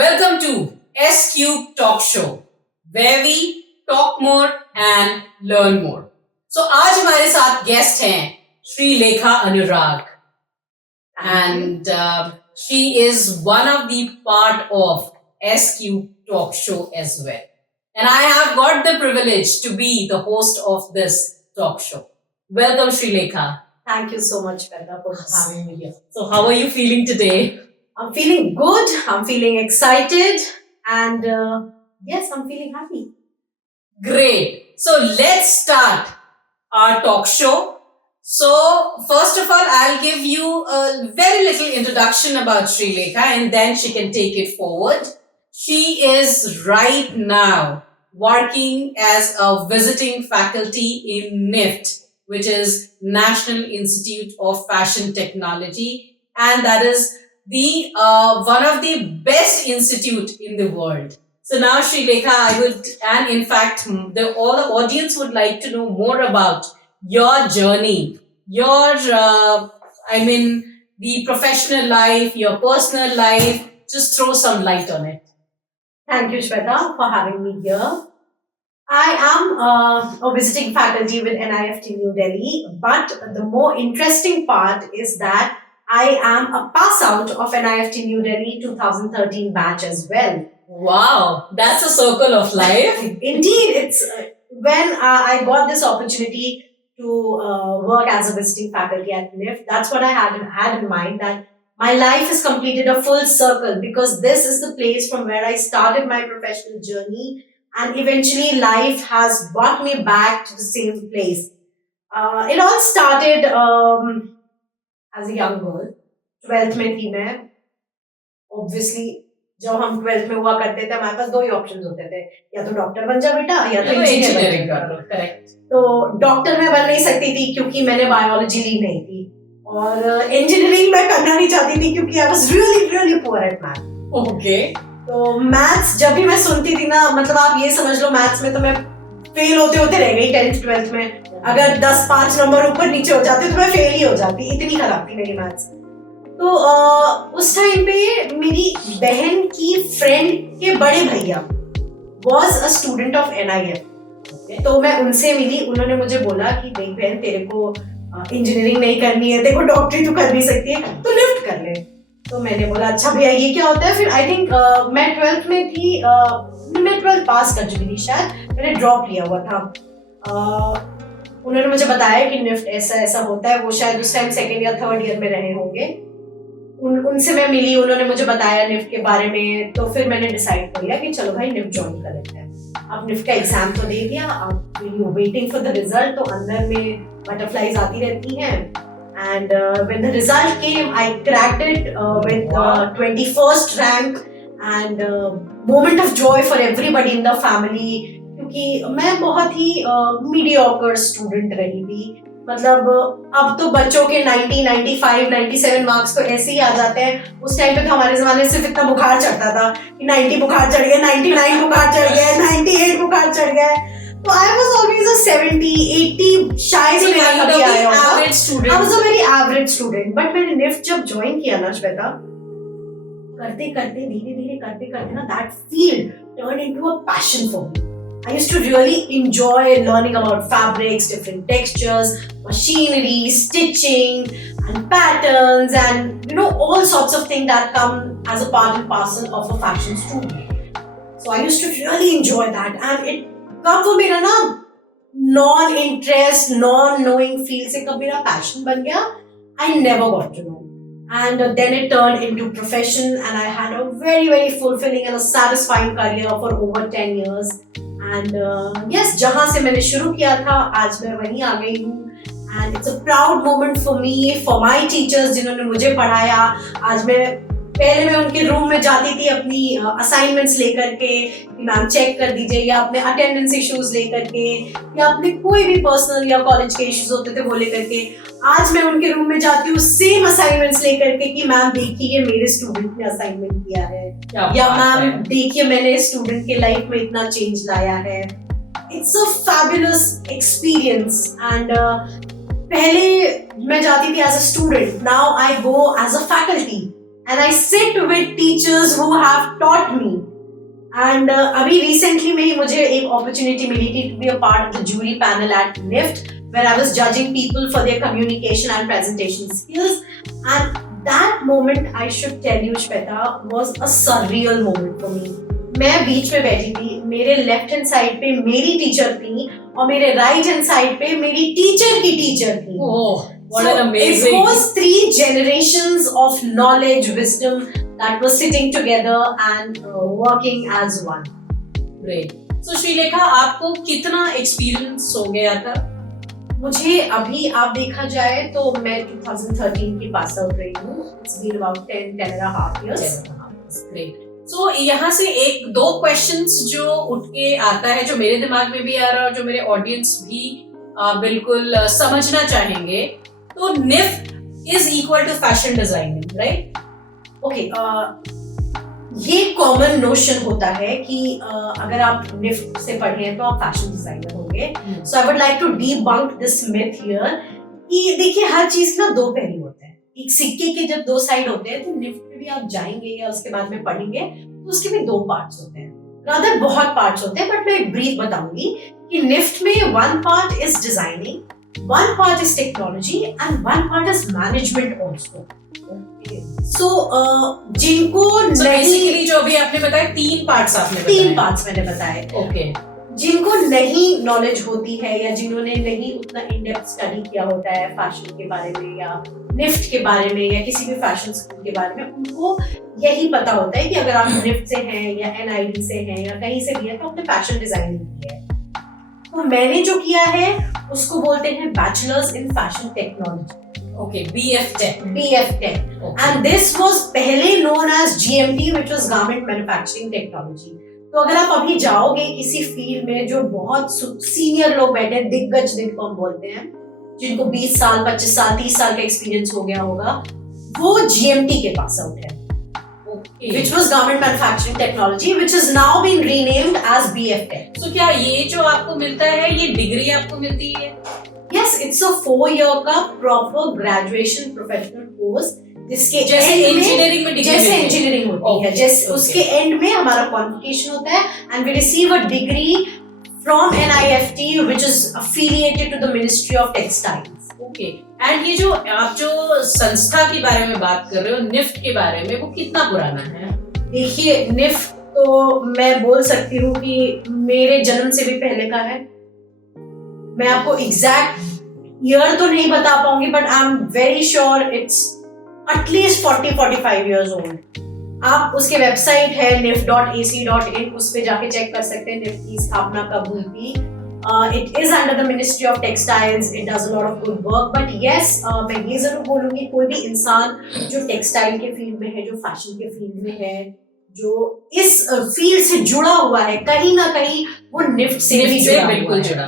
Welcome to S Cube Talk Show, where we talk more and learn more. So आज हमारे साथ guest हैं श्रीलेखा अनुराग and she is one of the part of S Cube Talk Show as well. And I have got the privilege to be the host of this talk show. Welcome Sreelekha. Thank you so much, Bella, for having me here. So how are you feeling today? I'm feeling good. I'm feeling excited. And yes, I'm feeling happy. Great. So let's start our talk show. So first of all, I'll give you a very little introduction about Sreelekha and then she can take it forward. She is right now working as a visiting faculty in NIFT, which is National Institute of Fashion Technology, and that is the one of the best institute in the world. So now, Sreelekha, I would, and in fact, all the audience would like to know more about your journey, your, the professional life, your personal life. Just throw some light on it. Thank you, Shweta, for having me here. I am a visiting faculty with NIFT New Delhi, but the more interesting part is that I am a pass out of NIFT New Delhi 2013 batch as well. Wow, that's a circle of life. Indeed, it's when I got this opportunity to work as a visiting faculty at NIFT, that's what I had in mind, that my life has completed a full circle because this is the place from where I started my professional journey, and eventually life has brought me back to the same place. It all started as a young girl. 12th में थी मैं. Obviously, जब हम 12th में हुआ करते थे हमारे पास दो ही ऑप्शंस होते थे, या तो डॉक्टर बन जा बेटा या तो इंजीनियरिंग कर लो. करेक्ट. तो डॉक्टर मैं बन नहीं सकती थी क्योंकि मैंने बायोलॉजी ली नहीं थी, और इंजीनियरिंग मैं करना नहीं चाहती थी क्योंकि I was really poor at math. Okay. तो मैथ्स जब भी मैं सुनती थी ना, मतलब आप ये समझ लो मैथ्स में तो मैं फेल होते होते रह गई 10th 12th में. अगर 10-5 नंबर ऊपर नीचे हो जाते तो मैं फेल ही हो जाती, इतनी खराब थी मेरी मैथ्स. तो उस टाइम पे मेरी बहन की फ्रेंड के बड़े भैया was a student of NIF. तो मैं उनसे मिली, उन्होंने मुझे बोला कि देख बहन, तेरे को इंजीनियरिंग नहीं करनी है, तेरे को डॉक्टरी तो कर नहीं सकती है, तो निफ्ट कर ले. तो मैंने बोला अच्छा भैया ये क्या होता है. फिर आई थिंक मैं 12th में थी, मैं 12th पास कर चुकी थी शायद, मैंने ड्रॉप लिया हुआ था. उन्होंने मुझे बताया कि निफ्ट ऐसा ऐसा होता है. वो शायद उस टाइम 2nd या 3rd ईयर में रहे होंगे. उनसे मैं मिली, उन्होंने मुझे बताया निफ्ट के बारे में. तो फिर मैंने डिसाइड कर लिया कि चलो भाई निफ्ट ज्वाइन कर लेते हैं. अब निफ्ट का एग्जाम तो दे दिया, अब वेटिंग फॉर द रिजल्ट. तो अंदर में बटरफ्लाईज आती रहती हैं. And when the result came, I cracked it with 21st rank, and moment of joy for everybody in the family. क्योंकि मैं बहुत ही mediocre student रही थी. मतलब अब तो बच्चों के 90, 95, 97 मार्क्स तो ऐसे ही आ जाते हैं. उस टाइम पे तो हमारे जमाने सिर्फ इतना बुखार चढ़ता था कि 90 बुखार चढ़ गया, 99 बुखार चढ़ गया, 98 बुखार चढ़ गया. तो I was always a 70, 80 शायद ही मेरा कभी आया होगा. I was a very average student. But मैंने निफ्ट जब ज्वाइन किया ना श्वेता, करते करते धीरे धीरे करते करते ना, that field turned into a passion for me. I used to really enjoy learning about fabrics, different textures, machinery, stitching, and patterns, and all sorts of things that come as a part and parcel of a fashion student. So I used to really enjoy that, and it कब वो मेरा ना non interest, non knowing feel से कब मेरा passion बन गया, I never got to know. And then it turned into profession, and I had a very fulfilling and a satisfying career for over 10 years. And yes, जहाँ से मैंने शुरू किया था आज मैं वहीं आ गई हूँ. And it's a proud moment for me, for my teachers जिन्होंने मुझे पढ़ाया. आज पहले मैं उनके रूम में जाती थी अपनी असाइनमेंट्स लेकर के, मैम चेक कर दीजिए, या अपने अटेंडेंस इश्यूज लेकर के, या अपने कोई भी पर्सनल या कॉलेज के इश्यूज होते थे वो लेकर के. आज मैं उनके रूम में जाती हूँ सेम असाइनमेंट्स लेकर के कि मैम देखिए मेरे स्टूडेंट ने असाइनमेंट किया है, या मैम देखिए मैंने स्टूडेंट के लाइफ में इतना चेंज लाया है. It's a fabulous experience. And पहले मैं जाती थी as a student, now I go as a faculty. and I sit with teachers who have taught me. And अभी recently में ही मुझे एक opportunity मिली थी to be a part of the jury panel at NIFT, where I was judging people for their communication and presentation skills. And that moment, I should tell you, Shweta, was a surreal moment for me. मैं बीच में बैठी थी, मेरे left hand side पे मेरी teacher थी और मेरे राइट हैंड साइड पे मेरी टीचर की टीचर थी. What an amazing. It was 3 generations of knowledge, wisdom that was sitting together and working as one. Great. So Shrilekha, आपको कितना एक्सपीरियंस हो गया था? मुझे अभी आप देखा जाए तो मैं 2013 की पास आउट रही हूँ. It's been about 10 and a half years. Great. So यहाँ से 1-2 क्वेश्चंस जो उठ के आता है, जो मेरे दिमाग में भी आ रहा है और जो मेरे ऑडियंस भी बिल्कुल समझना चाहेंगे. तो NIFT is equal to fashion designing, right? Okay, ये कॉमन नोशन होता है कि अगर आप निफ्ट से पढ़े हैं तो आप फैशन डिजाइनर होंगे. So I would like to debunk this myth here कि देखिए, हर चीज ना 2 पहलू होते हैं. एक सिक्के के जब 2 साइड होते हैं तो निफ्ट में भी आप जाएंगे या उसके बाद में पढ़ेंगे तो उसके भी 2 पार्ट्स होते हैं. रादर बहुत पार्ट्स होते हैं, बट मैं एक ब्रीफ बताऊंगी कि निफ्ट में 1 part is designing, 1 part is technology and 1 part is management also. So जिनको बेसिकली जो अभी आपने बताया 3 पार्ट्स आपने बताए. 3 पार्ट्स मैंने बताए. ओके. जिनको नहीं नॉलेज होती है या जिन्होंने नहीं उतना इन डेप्थ स्टडी किया होता है फैशन के बारे में या निफ्ट के बारे में या किसी भी फैशन स्कूल के बारे में, उनको यही पता होता है कि अगर आप निफ्ट से हैं या NID से हैं या कहीं से भी है तो आपने फैशन डिजाइनिंग की है. तो मैंने जो किया है उसको बोलते हैं bachelors in fashion technology. Okay, BF Tech. And this was पहले known as GMT, which was garment manufacturing technology. तो अगर आप अभी जाओगे किसी फील्ड में जो बहुत सीनियर लोग बैठे हैं, दिग्गज जिनको हम बोलते हैं, जिनको 20 साल 25 साल 30 साल का एक्सपीरियंस हो गया होगा, वो GMT के पास आउट है. Which was Garment Manufacturing Technology, which has now been renamed as BF Tech. So क्या ये जो आपको मिलता है, ये डिग्री आपको मिलती है? Yes, it's a 4-year का proper graduation professional course, जिसके जैसे इंजीनियरिंग में डिग्री, जैसे इंजीनियरिंग होती है, जैसे उसके एंड में हमारा क्वालिफिकेशन होता है and we receive a degree from NIFT, which is affiliated to the Ministry of Textiles. Okay. And ये जो आप जो संस्था के बारे में बात कर रहे हो, निफ्ट के बारे में, वो कितना पुराना है? देखिए, निफ्ट तो मैं बोल सकती हूँ कि मेरे जन्म से भी पहले का है. मैं आपको एग्जैक्ट ईयर तो नहीं बता पाऊंगी, but I am very sure it's at least 40-45 years old. आप उसके वेबसाइट है nift.ac.in, उस पे जाके चेक कर सकते हैं निफ्ट की स्थापना कब हुई थी. It is under the Ministry of Textiles. It does a lot of good work. But yes, मैं ये जरूर बोलूंगी, कोई भी इंसान जो टेक्सटाइल के फील्ड में है, जो फैशन के फील्ड में है, जो इस फील्ड से जुड़ा हुआ है, कहीं ना कहीं वो निफ्ट से भी बिल्कुल जुड़ा.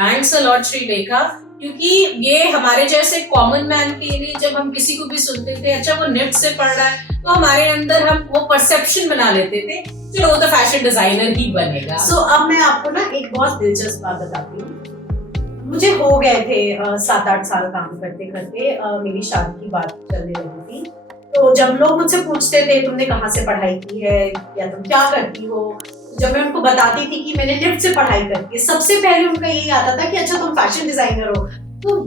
थैंक्स अ लॉट श्रीलेखा, क्योंकि ये हमारे जैसे कॉमन मैन के लिए जब हम किसी को भी सुनते थे, अच्छा वो निफ्ट से पढ़ रहा है, तो हमारे अंदर हम वो परसेप्शन बना लेते थे, चलो वो तो फैशन डिजाइनर ही बनेगा. सो अब मैं आपको ना एक बहुत दिलचस्प बात बताती हूँ. मुझे हो गए थे 7-8 साल काम करते करते, मेरी शादी की बात चलने लगी थी. तो जब लोग मुझसे पूछते थे तुमने कहाँ से पढ़ाई की है या तुम क्या करती हो, जब मैं उनको बताती थी कि मैंने निफ्ट से पढ़ाई करती है, सबसे पहले उनका यही आता था कि अच्छा तुम फैशन डिजाइनर हो. तो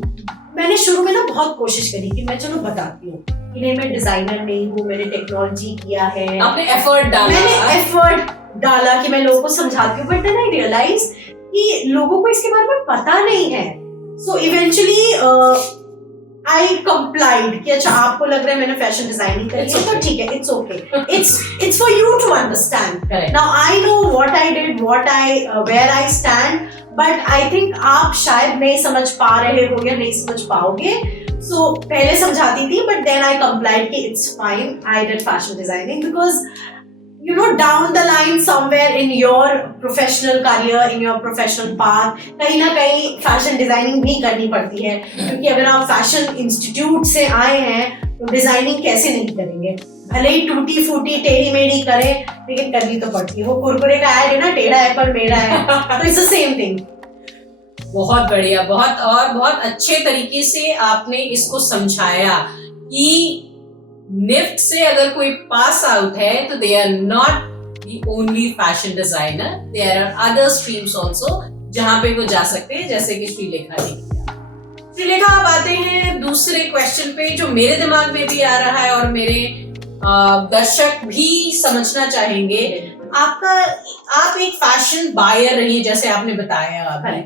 मैंने शुरू में ना बहुत कोशिश करी कि मैं चलो बताती हूँ कि नहीं, मैं डिजाइनर नहीं हूँ, मैंने टेक्नोलॉजी किया है. आपने एफर्ट डाला? मैंने एफर्ट डाला कि मैं लोगों को समझाती हूँ, बट देन आई रियलाइज कि लोगों को इसके बारे में पता नहीं है. सो इवेंचुअली आई कंप्लाइड कि अच्छा आपको लग रहा है मैंने फैशन डिजाइनिंग करी है तो ठीक है, it's okay, it's for you to understand. Now I know what I did, where I stand, but I think आप शायद नहीं समझ पा रहे हो या नहीं समझ पाओगे. सो पहले समझाती थी, बट देन आई कंप्लाइड कि it's fine, I did fashion designing because you know, down the line somewhere in your professional career, in your professional path, कहीं ना कहीं फैशन डिजाइनिंग भी करनी पड़ती है. क्योंकि अगर आप फैशन इंस्टीट्यूट से आए हैं तो डिजाइनिंग कैसे नहीं करेंगे, भले ही टूटी फूटी टेढ़ी मेढ़ी करें, लेकिन करनी तो पड़ती है. वो कुरकुरे का ऐड है ना, टेढ़ा है पर मेरा है, तो इट्स द सेम थिंग. बहुत बढ़िया, बहुत अच्छे तरीके से आपने इसको समझाया कि निफ्ट से अगर कोई पास आउट है तो they are not the only fashion designer, there are other streams also जहां पे वो जा सकते हैं, जैसे कि श्रीलेखा ने किया। श्रीलेखा, आप आते हैं दूसरे क्वेश्चन पे जो मेरे दिमाग में भी आ रहा है और मेरे दर्शक भी समझना चाहेंगे। आप एक फैशन बायर रही जैसे आपने बताया अभी,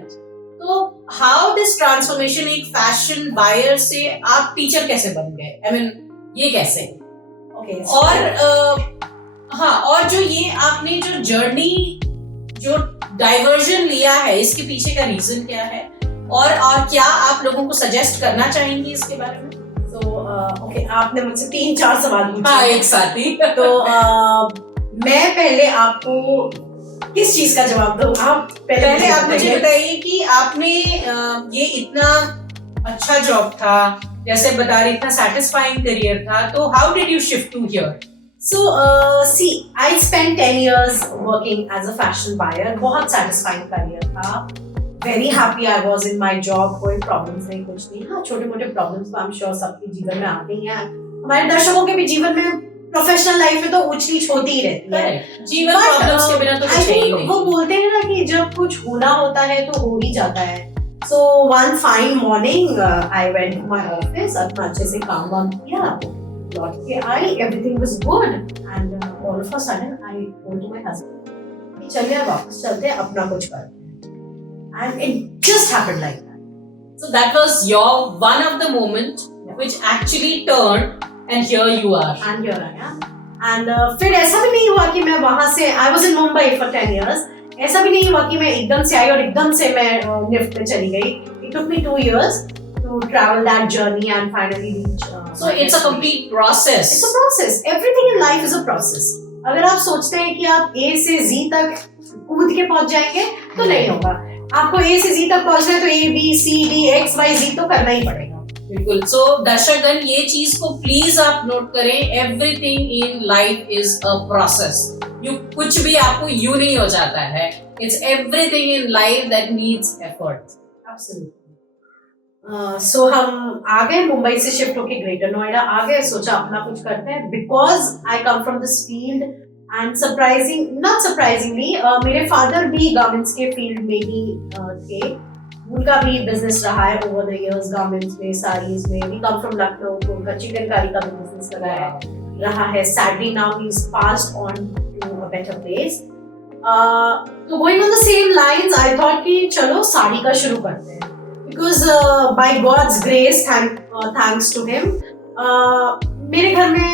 तो हाउ दिस ट्रांसफॉर्मेशन एक फैशन बायर से आप टीचर कैसे बन गए? आई मीन ये कैसे? ओके और जो ये आपने जो जर्नी, जो डाइवर्जन लिया है, इसके पीछे का रीजन क्या है और क्या आप लोगों को सजेस्ट करना चाहेंगे इसके बारे में? ओके, आपने मुझसे 3-4 सवाल पूछे। हाँ, एक साथ ही। तो मैं पहले आपको किस चीज का जवाब दूं? आप पहले आप मुझे बताइए कि आपने ये इतना अच्छा जॉब था, जैसे बता रही, इतना सैटिस्फाइंग करियर था, तो how did you shift to here? So, see, I spent 10 years working as a fashion buyer. बहुत satisfying career था. Very happy I was in my job. कोई problems नहीं, कुछ नहीं. हाँ, छोटे मोटे problems तो I'm sure सबके जीवन में आते ही हैं. हमारे दर्शकों के भी जीवन में प्रोफेशनल लाइफ में तो ऊंच नीच होती ही रहती है. जीवन प्रॉब्लम्स के बिना तो कुछ है ही नहीं. वो बोलते हैं ना कि जब कुछ होना होता है तो हो ही जाता है. So one fine morning, I went to my office. अपना अच्छे से काम वाम किया. लौट के आई, everything was good, and all of a sudden I told to my husband कि चलिए वापस चलते हैं, अपना कुछ करते हैं. And it just happened like that. So that was your one of the moment which actually turned, and here you are. And here I am. And फिर ऐसा भी नहीं हुआ कि मैं वहाँ से, I was in Mumbai for 10 years. ऐसा भी नहीं हुआ कि मैं एकदम से आई और एकदम से मैं निफ्ट में चली गई. It took me 2 years to travel that journey and finally reach. So it's a complete process. It's a process. Everything in life is a process. अगर आप सोचते हैं कि आप A से Z तक कूद के पहुंच जाएंगे तो नहीं होगा. आपको A से Z तक पहुंचना है तो A B C D X Y Z तो करना ही पड़ेगा. बिल्कुल. So दर्शकगण, ये चीज को प्लीज आप नोट करें. Everything in life is a process. कुछ भी आपको यूं नहीं हो जाता है. It's everything in life that needs effort. Absolutely. So हम आ गए, मुंबई से शिफ्ट होके ग्रेटर नोएडा आ गए. सोचा अपना कुछ करते हैं, because I come from this field and not surprisingly मेरे फादर भी गारमेंट्स के फील्ड में ही थे. उनका भी बिजनेस रहा है ओवर द इयर्स, गारमेंट्स में, साड़ीज में. वी कम फ्रॉम लखनऊ, तो उनका चिकनकारी का बिजनेस रहा है. Sadly now he is passed on to a better place. तो going on the same lines, I thought कि चलो साड़ी का शुरू करते हैं. Because by God's grace, thanks to him, मेरे घर में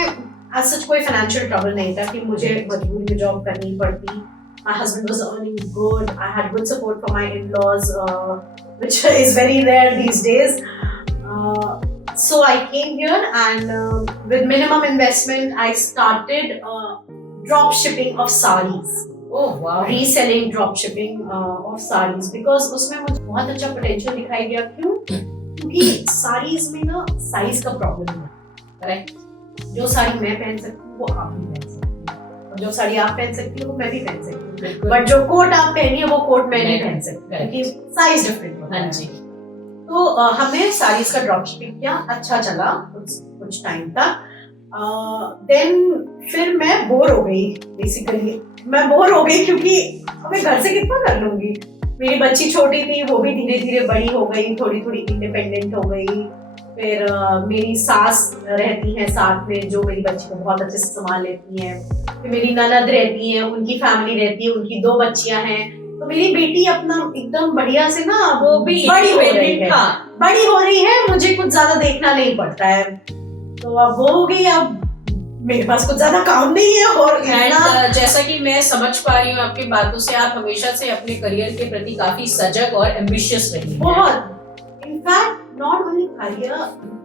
as such कोई financial trouble नहीं था कि मुझे मजबूरी में जॉब करनी पड़ती. My husband was earning good. I had good support from my in-laws, which is very rare these days. So I came here and with minimum investment, I started drop shipping of sarees. Oh wow. Reselling, drop shipping of sarees, because उसमें मुझे बहुत अच्छा potential दिखाई दिया. क्यों? क्योंकि साड़ीज में ना साइज का प्रॉब्लम है. करेक्ट. जो साड़ी मैं पहन सकती हूँ वो आप भी पहन सकती हैं, और जो साड़ी आप पहन सकती हो वो मैं भी पहन सकती हूँ. बट जो कोट आप पहनिए वो कोट मैं नहीं पहन सकती क्योंकि साइज डिफरेंट होता है. जी. तो हमने साड़ीज का ड्रॉप शिपिंग किया. अच्छा चला कुछ टाइम तक. देन फिर मैं बोर हो गई. बेसिकली मैं बोर हो गई क्योंकि मैं घर से कितना कर लूंगी. मेरी बच्ची छोटी थी, वो भी धीरे धीरे बड़ी हो गई, थोड़ी थोड़ी इंडिपेंडेंट हो गई. फिर मेरी सास रहती हैं साथ में, जो मेरी बच्ची को बहुत अच्छे से संभाल लेती हैं. फिर मेरी ननद रहती हैं, उनकी फैमिली रहती है, उनकी 2 बच्चियां हैं. तो मेरी बेटी अपना एकदम बढ़िया से ना वो भी बड़ी हो रही है. मुझे कुछ ज्यादा देखना नहीं पड़ता है. तो अब वो हो गई. अब मेरे पास कुछ ज्यादा काम नहीं है. और जैसा कि मैं समझ पा रही हूँ आपकी बातों से, आप हमेशा से अपने करियर के प्रति काफी सजग और एम्बिशियस रही हैं. बहुत. In fact not only career,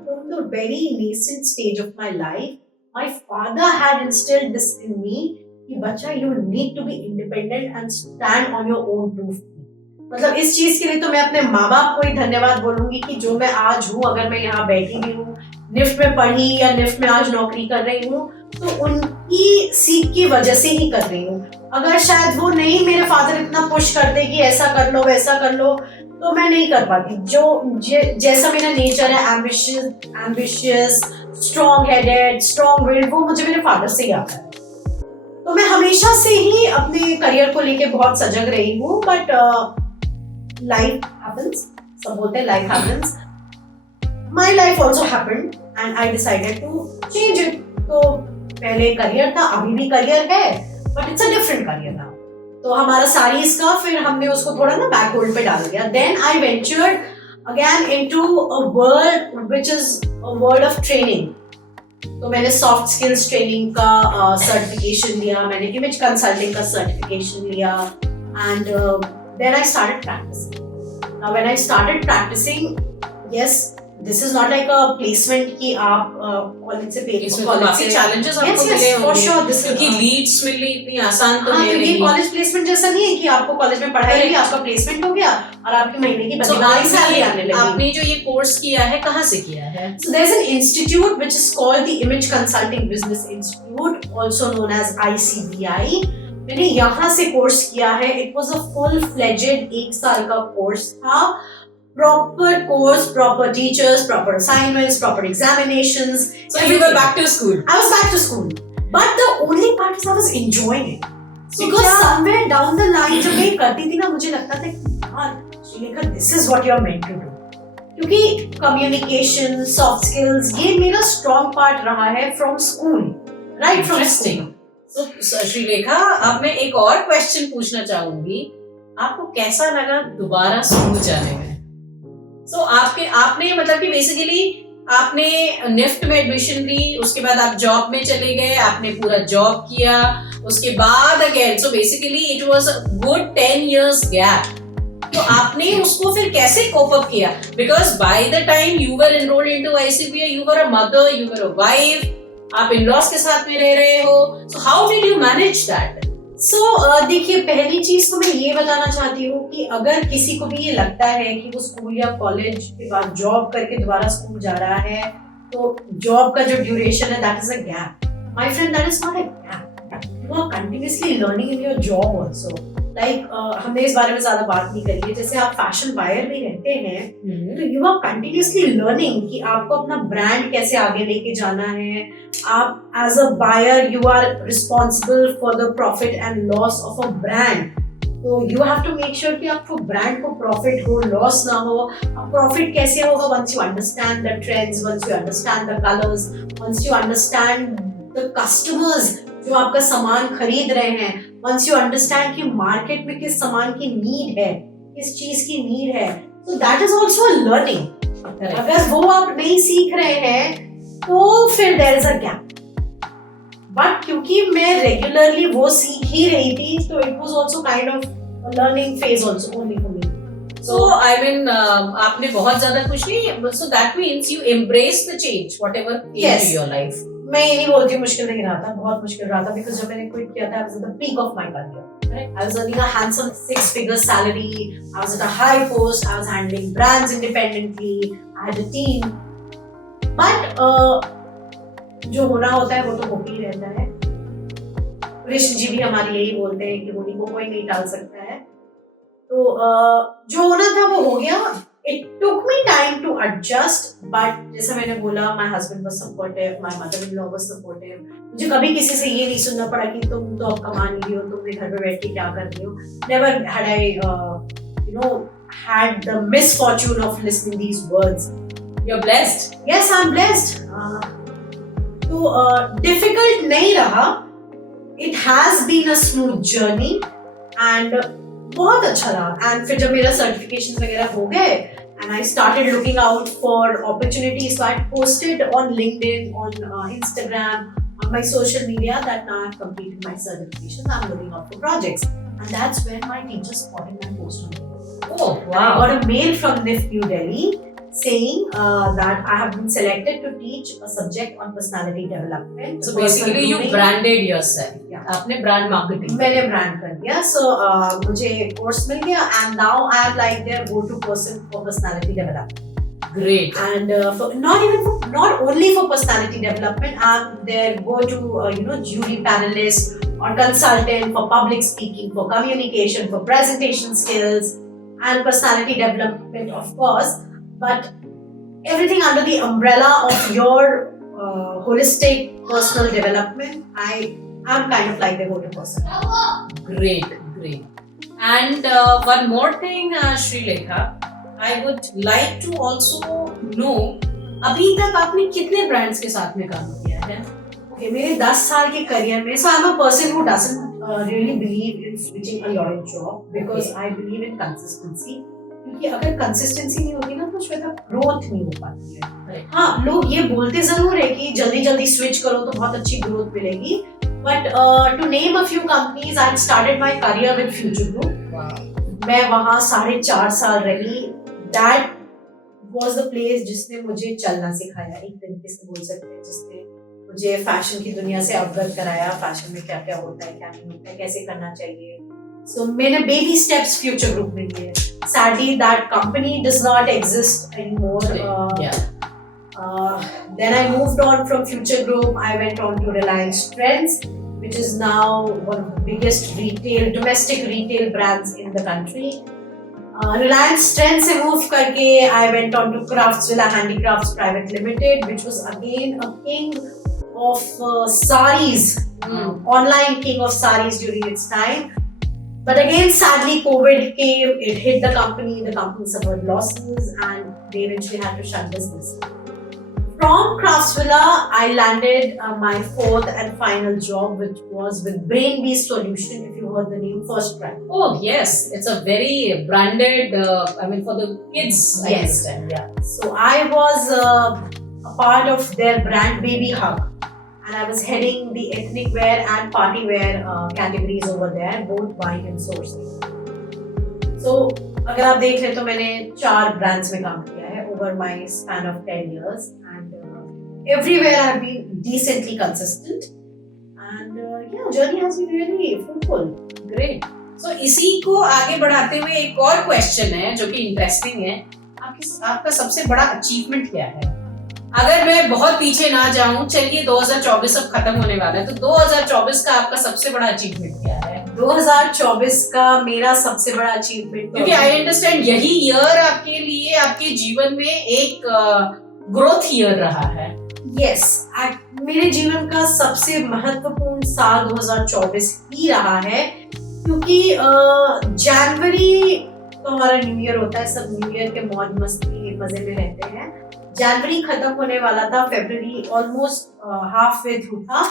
from the very nascent stage of my life, my father had instilled this in me कि बच्चा, you need to be independent and stand on your own 2 feet. मतलब इस चीज के लिए तो मैं अपने माँ बाप को ही धन्यवाद बोलूंगी कि जो मैं आज हूँ, अगर मैं यहाँ बैठी भी हूँ, निफ्ट में पढ़ी या निफ्ट में आज नौकरी कर रही हूँ, तो उनकी सीख की वजह से ही कर रही हूँ. अगर शायद वो नहीं, मेरे फादर इतना पुश करते कि ऐसा कर लो वैसा कर लो, तो मैं नहीं कर पाती। जैसा मेरा नेचर है, ambitious, strong headed, strong willed, वो मुझे मेरे फादर से ही आता है। तो मैं हमेशा से ही अपने करियर को लेके बहुत सजग रही हूँ, बट लाइफ हैपेंस, सब बोलते हैं life happens, my life also happened and I decided to change it. तो पहले करियर था, अभी भी करियर है, but it's a different career now. तो हमारा सारीज का फिर हमने उसको थोड़ा ना बैक होल्ड पे डाल दिया। Then I ventured again into a world which is a world of training. तो मैंने सॉफ्ट स्किल्स ट्रेनिंग का सर्टिफिकेशन लिया, मैंने इमेज कंसल्टिंग का सर्टिफिकेशन लिया, and then I started practicing. Now when I started practicing, yes, this is not like a placement कि आप college से इसमें तो काफी चैलेंजेस आपको मिले होंगे, क्योंकि लीड्स मिलनी इतनी आसान तो नहीं है। ये कॉलेज प्लेसमेंट जैसा नहीं है कि आपको कॉलेज में पढ़ाई हुई, आपका प्लेसमेंट हो गया और आपकी महीने की बड़ी सैलरी आने लगी। आपने जो ये कोर्स किया है, कहाँ से किया है? So there's an institute which is called the Image Consulting Business Institute, also known as ICBI. मैंने यहाँ से कोर्स किया है। It was a full-fledged 1 साल का कोर्स था। Proper course, proper teachers, proper assignments, proper examinations. So you were back to school. I was back to school, but the only part is I was enjoying it. Because somewhere down the line जब मैं करती थी ना, मुझे लगता था कि यार Shrilekha, this is what you are meant to do. क्योंकि कम्युनिकेशन, सॉफ्ट स्किल्स, ये मेरा स्ट्रॉन्ग पार्ट रहा है from school, right from school. So Shrilekha, अब मैं एक और क्वेश्चन पूछना चाहूंगी, आपको कैसा लगा दोबारा स्कूल जाने में? So आपने मतलब कि बेसिकली आपने निफ्ट में एडमिशन ली, उसके बाद आप जॉब में चले गए, आपने पूरा जॉब किया, उसके बाद again, so basically it was a good 10 years gap. तो आपने उसको फिर कैसे कोप अप किया? Because by the time you were enrolled into ICBI, you were a mother, you were a wife, आप इन-लॉज के साथ में रह रहे हो, so how did you manage that? देखिए, पहली चीज तो मैं ये बताना चाहती हूँ कि अगर किसी को भी ये लगता है कि वो स्कूल या कॉलेज के बाद जॉब करके दोबारा स्कूल जा रहा है, तो जॉब का जो ड्यूरेशन है that is a gap. My friend, that is not a gap, you are continuously learning in your job also. Like हमने इस बारे में ज्यादा बात नहीं करी है, जैसे आप फैशन बायर में रहते हैं तो यू आर कंटिन्यूअसली लर्निंग कि आपको अपना ब्रांड कैसे आगे लेके जाना है। आप as a buyer you are responsible for the profit and loss of a brand. तो you have to make sure कि आपको ब्रांड को प्रॉफिट हो, लॉस ना हो। अब प्रॉफिट कैसे होगा? Once you understand the trends, once you understand the colours, once you understand the customers जो आपका सामान खरीद रहे हैं, वंस यू अंडरस्टैंड कि मार्केट में किस सामान की नीड है, किस चीज की नीड है, तो दैट इज ऑल्सो लर्निंग। अगर वो आप नहीं सीख रहे हैं तो फिर there is a gap. But क्योंकि मैं रेगुलरली वो सीख ही रही थी, तो it was also kind of learning phase also only for me. So I mean आपने बहुत ज्यादा कुछ नहीं, so that means you embrace the change whatever came to your life. मैं ये नहीं बोलती मुश्किल नहीं रहा था, बहुत मुश्किल रहा था, बिकॉज जब मैंने क्विट किया था I was at the peak of my career. I was earning a handsome 6-figure salary. I was at a high post. I was handling brands independently. I had a team. But जो होना होता है वो तो होता ही रहता है। कृष्ण जी भी हमारे लिए ही बोलते हैं कि होनी को कोई नहीं टाल सकता है। तो जो होना था वो हो गया। It took me time to adjust, but जैसा मैंने बोला, my husband was supportive, my mother-in-law was supportive. मुझे कभी किसी से ये नहीं सुनना पड़ा कि तुम तो अब कमा नहीं रही हो, तुमने घर पे बैठ के क्या कर रही हो। Never had I, had the misfortune of listening these words. You're blessed. Yes, I'm blessed. तो difficult नहीं रहा. It has been a smooth journey and बहुत अच्छा रहा। एंड फिर जब मेरा सर्टिफिकेशन वगैरह हो गए and I started looking out for opportunities, so I posted on LinkedIn, on Instagram, on my social media that now I've completed my certifications, I'm looking out for projects, and that's when my teacher spotted my post on LinkedIn. Oh wow! And I got a mail from NIFT New Delhi saying that I have been selected to teach a subject on personality development. So basically you branded yourself. Yeah. आपने brand marketing. मैंने brand कर दिया. So मुझे course मिल गया and now I am like their go-to person for personality development. Great. And not only for personality development, I'm their go-to jury panelist or consultant for public speaking, for communication, for presentation skills. and personality development, of course, but everything under the umbrella of your holistic personal development. I'm kind of like the go-to person. Great. And one more thing, Srilekha, I would like to also know, अभी तक आपने कितने brands के साथ में काम किया है? Okay, मेरे 10 साल के करियर में, so I'm a person who doesn't really believe in switching a lot of job because I believe in consistency. क्योंकि अगर कंसिस्टेंसी नहीं होगी ना तो श्वेता ग्रोथ नहीं हो पाती है. हाँ, लोग ये बोलते जरूर है कि जल्दी जल्दी स्विच करो तो बहुत अच्छी ग्रोथ मिलेगी. But to name a few companies, I started my career with Future Group. मैं वहाँ 4.5 साल रही. That was the place जिसने मुझे चलना सिखाया, एक तरीके से बोल सकते हैं, जिसने मुझे फैशन की दुनिया से अवगत कराया, फैशन में क्या क्या होता है, क्या नहीं होता है, कैसे करना चाहिए. So मैंने baby steps Future Group में लिए. Sadly, that company does not exist anymore. Then I moved on from Future Group. I went on to Reliance Trends, which is now one of the biggest domestic retail brands in the country. Reliance Trends से move करके I went on to Craftsvilla Handicrafts Private Limited, which was again a king of saris, online king of saris during its time. But again, sadly, COVID came, it hit the company suffered losses, and they eventually had to shut business. From Craftsvilla, I landed my 4th and final job, which was with Brain Beast Solution, if you heard the name, first brand. Oh yes, it's a very branded, for the kids. I Yes. understand. Yeah. So I was a part of their brand Baby Hug, and I was heading the ethnic wear and party wear categories over there, both buying and sourcing. So अगर आप देख रहे तो मैंने 4 brands में काम किया है over my span of 10 years, and everywhere I've been decently consistent, and journey has been really fruitful. Great. So इसी को आगे बढ़ाते हुए एक और क्वेश्चन है जो कि इंटरेस्टिंग है. आपका सबसे बड़ा अचीवमेंट क्या है? अगर मैं बहुत पीछे ना जाऊं, चलिए 2024 अब खत्म होने वाला है, तो 2024 का आपका सबसे बड़ा अचीवमेंट क्या है? 2024 का मेरा सबसे बड़ा अचीवमेंट, क्योंकि आई अंडरस्टैंड यही ईयर आपके लिए, आपके जीवन में एक ग्रोथ ईयर रहा है. यस, मेरे जीवन का सबसे महत्वपूर्ण साल 2024 ही रहा है, क्योंकि जनवरी तो हमारा न्यू ईयर होता है, सब न्यू ईयर के मौज मस्ती मजे में रहते हैं. जनवरी खत्म होने वाला था, फरवरी ऑलमोस्ट हाफ वे थ्रू था,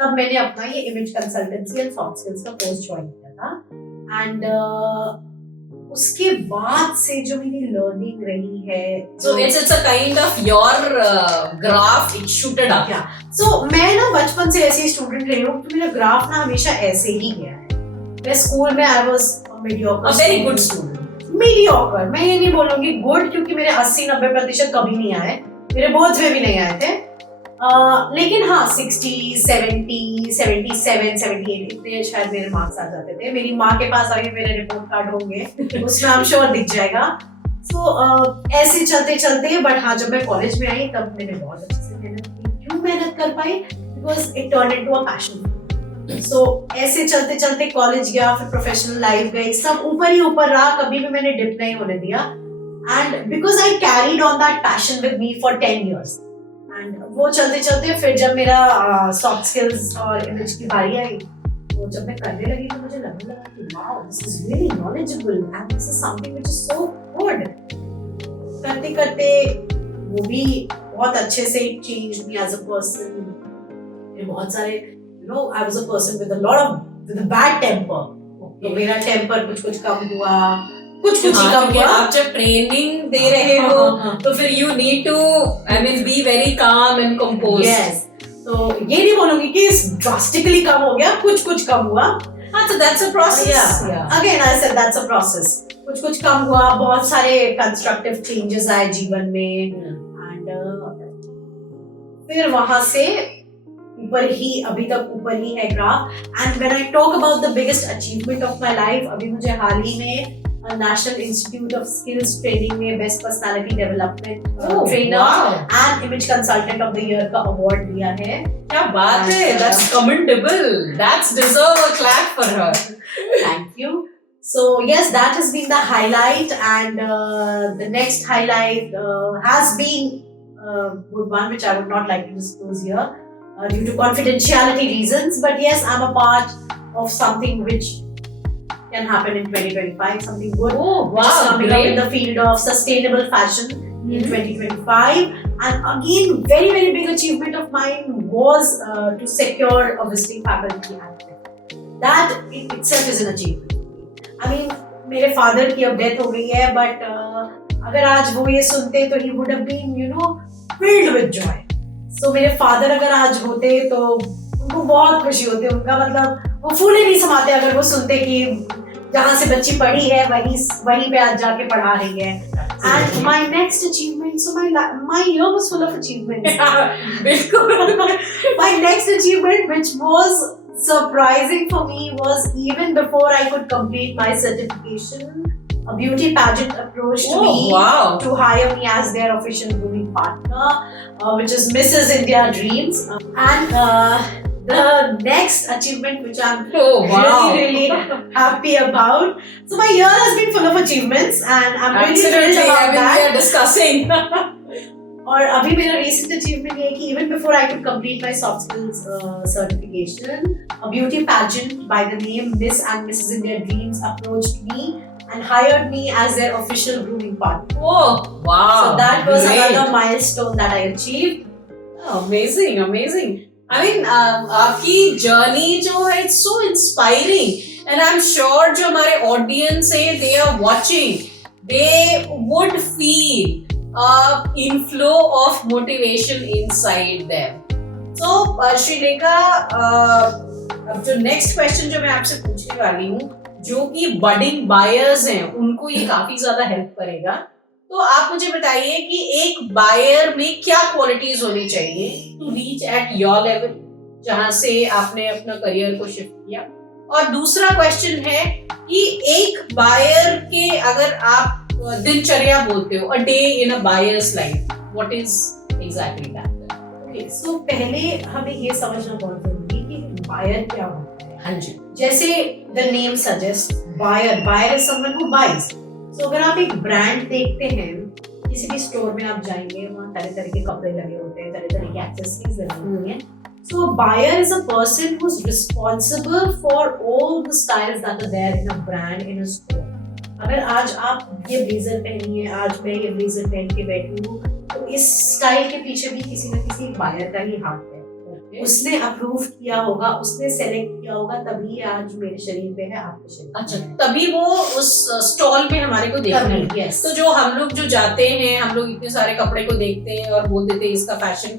तब मैंने अपना ये image consultancy and soft skills का कोर्स ज्वाइन किया था. एंड उसके बाद से जो मेरी लर्निंग रही है, so it's a kind of your graph it shooted up. So मैं ना बचपन से ऐसी स्टूडेंट रही हूँ, तो मेरा ग्राफ ना हमेशा ऐसे ही गया है. मैं स्कूल में I was mediocre, a very good student. Mediocre, मैं ये नहीं बोलूंगी गुड, क्योंकि मेरे 80-90% कभी नहीं आए, मेरे बोर्ड्स में भी नहीं आए थे. लेकिन हाँ 60, 70, 77, 78 इतने शायद मेरे मार्क्स आ जाते थे. मेरी माँ के पास अभी मेरे रिपोर्ट कार्ड होंगे, उसमें I'm sure दिख जाएगा. So ऐसे चलते चलते, बट हाँ जब मैं कॉलेज में आई तब मैंने बहुत अच्छे से मेहनत की. क्यों मेहनत कर पाई? Because it turned into a passion. So ऐसे चलते चलते कॉलेज गया, फिर प्रोफेशनल लाइफ गई, सब ऊपर ही ऊपर रहा, कभी भी मैंने डिप नहीं होने दिया. And because I carried on that passion with me for 10 years. And वो चलते चलते फिर जब मेरा सॉफ्ट स्किल्स और इमेज की बारी आई, तो जब मैं करने लगी तो मुझे लगने लगा कि wow, this is really knowledgeable and this is something which is so good. करते करते वो भी बहुत अच्छे से change me as a person. बहुत सारे I was a person with a bad temper. तो मेरा टेम्पर कुछ कम हुआ, कुछ ही कम हुआ. आप जब ट्रेनिंग दे रहे हो तो फिर you need to be very calm and composed. Yes. तो ये नहीं बोलूंगी कि drastically कम हो गया, कुछ कम हुआ. हाँ, so that's a process. Yeah. Again, I said that's a process. कुछ कम हुआ, बहुत सारे constructive changes आए जीवन में, and फिर वहां से अभी तक ऊपर ही है graph. And when I talk about the biggest achievement of my life, अभी मुझे हाल ही में national institute of skills training में best personality development trainer and image consultant of the year का अवार्ड दिया है. क्या बात है, that's commendable, that's deserve a clap for her. Thank you. So yes, that has been the highlight, and the next highlight has been good one, which I would not like to disclose here due to confidentiality reasons. But yes, I'm a part of something which can happen in 2025, something good, Oh, which is wow, coming up in great. the field of sustainable fashion in 2025. And again, very very big achievement of mine was to secure a visiting faculty advocate. That in itself is an achievement. I mean, मेरे father की अब death हो गई है, but अगर आज वो ये सुनते तो he would have been, you know, filled with joy. So मेरे फादर अगर आज होते तो उनको बहुत खुशी होती, उनका मतलब वो फूल ही नहीं समाते अगर वो सुनते कि जहाँ से बच्ची पढ़ी है वहीं पे आज जाके पढ़ा रही है. And my next achievement, so my year was full of achievements. बिल्कुल. My next achievement, which was surprising for me, was even before I could complete my certification, a beauty pageant approached Oh, me wow. to hire me as their official grooming partner, which is Mrs. India Dreams. And the next achievement, which I'm Oh, wow. really happy about. So my year has been full of achievements, and I'm really thrilled Absolutely. I about mean, that. we are discussing. और अभी मेरा recent achievement ये है कि even before I could complete my soft skills certification, a beauty pageant by the name Miss and Mrs. India Dreams approached me and hired me as their official grooming partner. Oh, wow. So that was Great. another milestone that I achieved. Amazing, amazing. I mean, आपकी journey जो है it's so inspiring, and I'm sure जो हमारे audience है they are watching, they would feel inflow of motivation inside them. So Shrilekha, अब जो next question जो मैं आपसे पूछने वाली हूँ, जो कि budding buyers हैं उनको ये काफी ज्यादा हेल्प करेगा, तो आप मुझे बताइए कि एक बायर में क्या क्वालिटीज होनी चाहिए to reach at your level जहां से आपने अपना करियर को शिफ्ट किया. और दूसरा क्वेश्चन है कि एक बायर के अगर आप दिनचर्या बोलते हो, a day in a buyers life, what is exactly that? Okay, so पहले हमें ये समझना बहुत जरूरी है कि बायर क्या होता है. हाँ जी. जैसे the name suggests, buyer is someone who buys. So अगर आप एक ब्रांड देखते हैं, किसी भी स्टोर में आप जाएंगे, वहाँ तरह तरह के कपड़े लगे होते हैं, तरह तरह की एक्सेसरीज लगी हुई हैं. So a buyer is a person who's responsible for all the styles that are there in a brand, in a store. अगर आज आप ये ब्लेजर पहनी है, आज मैं ये ब्लेजर पहन के बैठी हूँ, तो इस स्टाइल के पीछे भी किसी न किसी बायर का ही हाथ है. उसने अप्रूव किया होगा, उसने सेलेक्ट किया होगा, तभी आज मेरे शरीर पे है, आपके शरीर पे अच्छा, है. तभी वो उस स्टॉल पे हमारे को देखना है. तभी, yes. तो जो हम लोग जो जाते हैं, हम लोग इतने सारे कपड़े को देखते हैं और बोल देते हैं इसका फैशन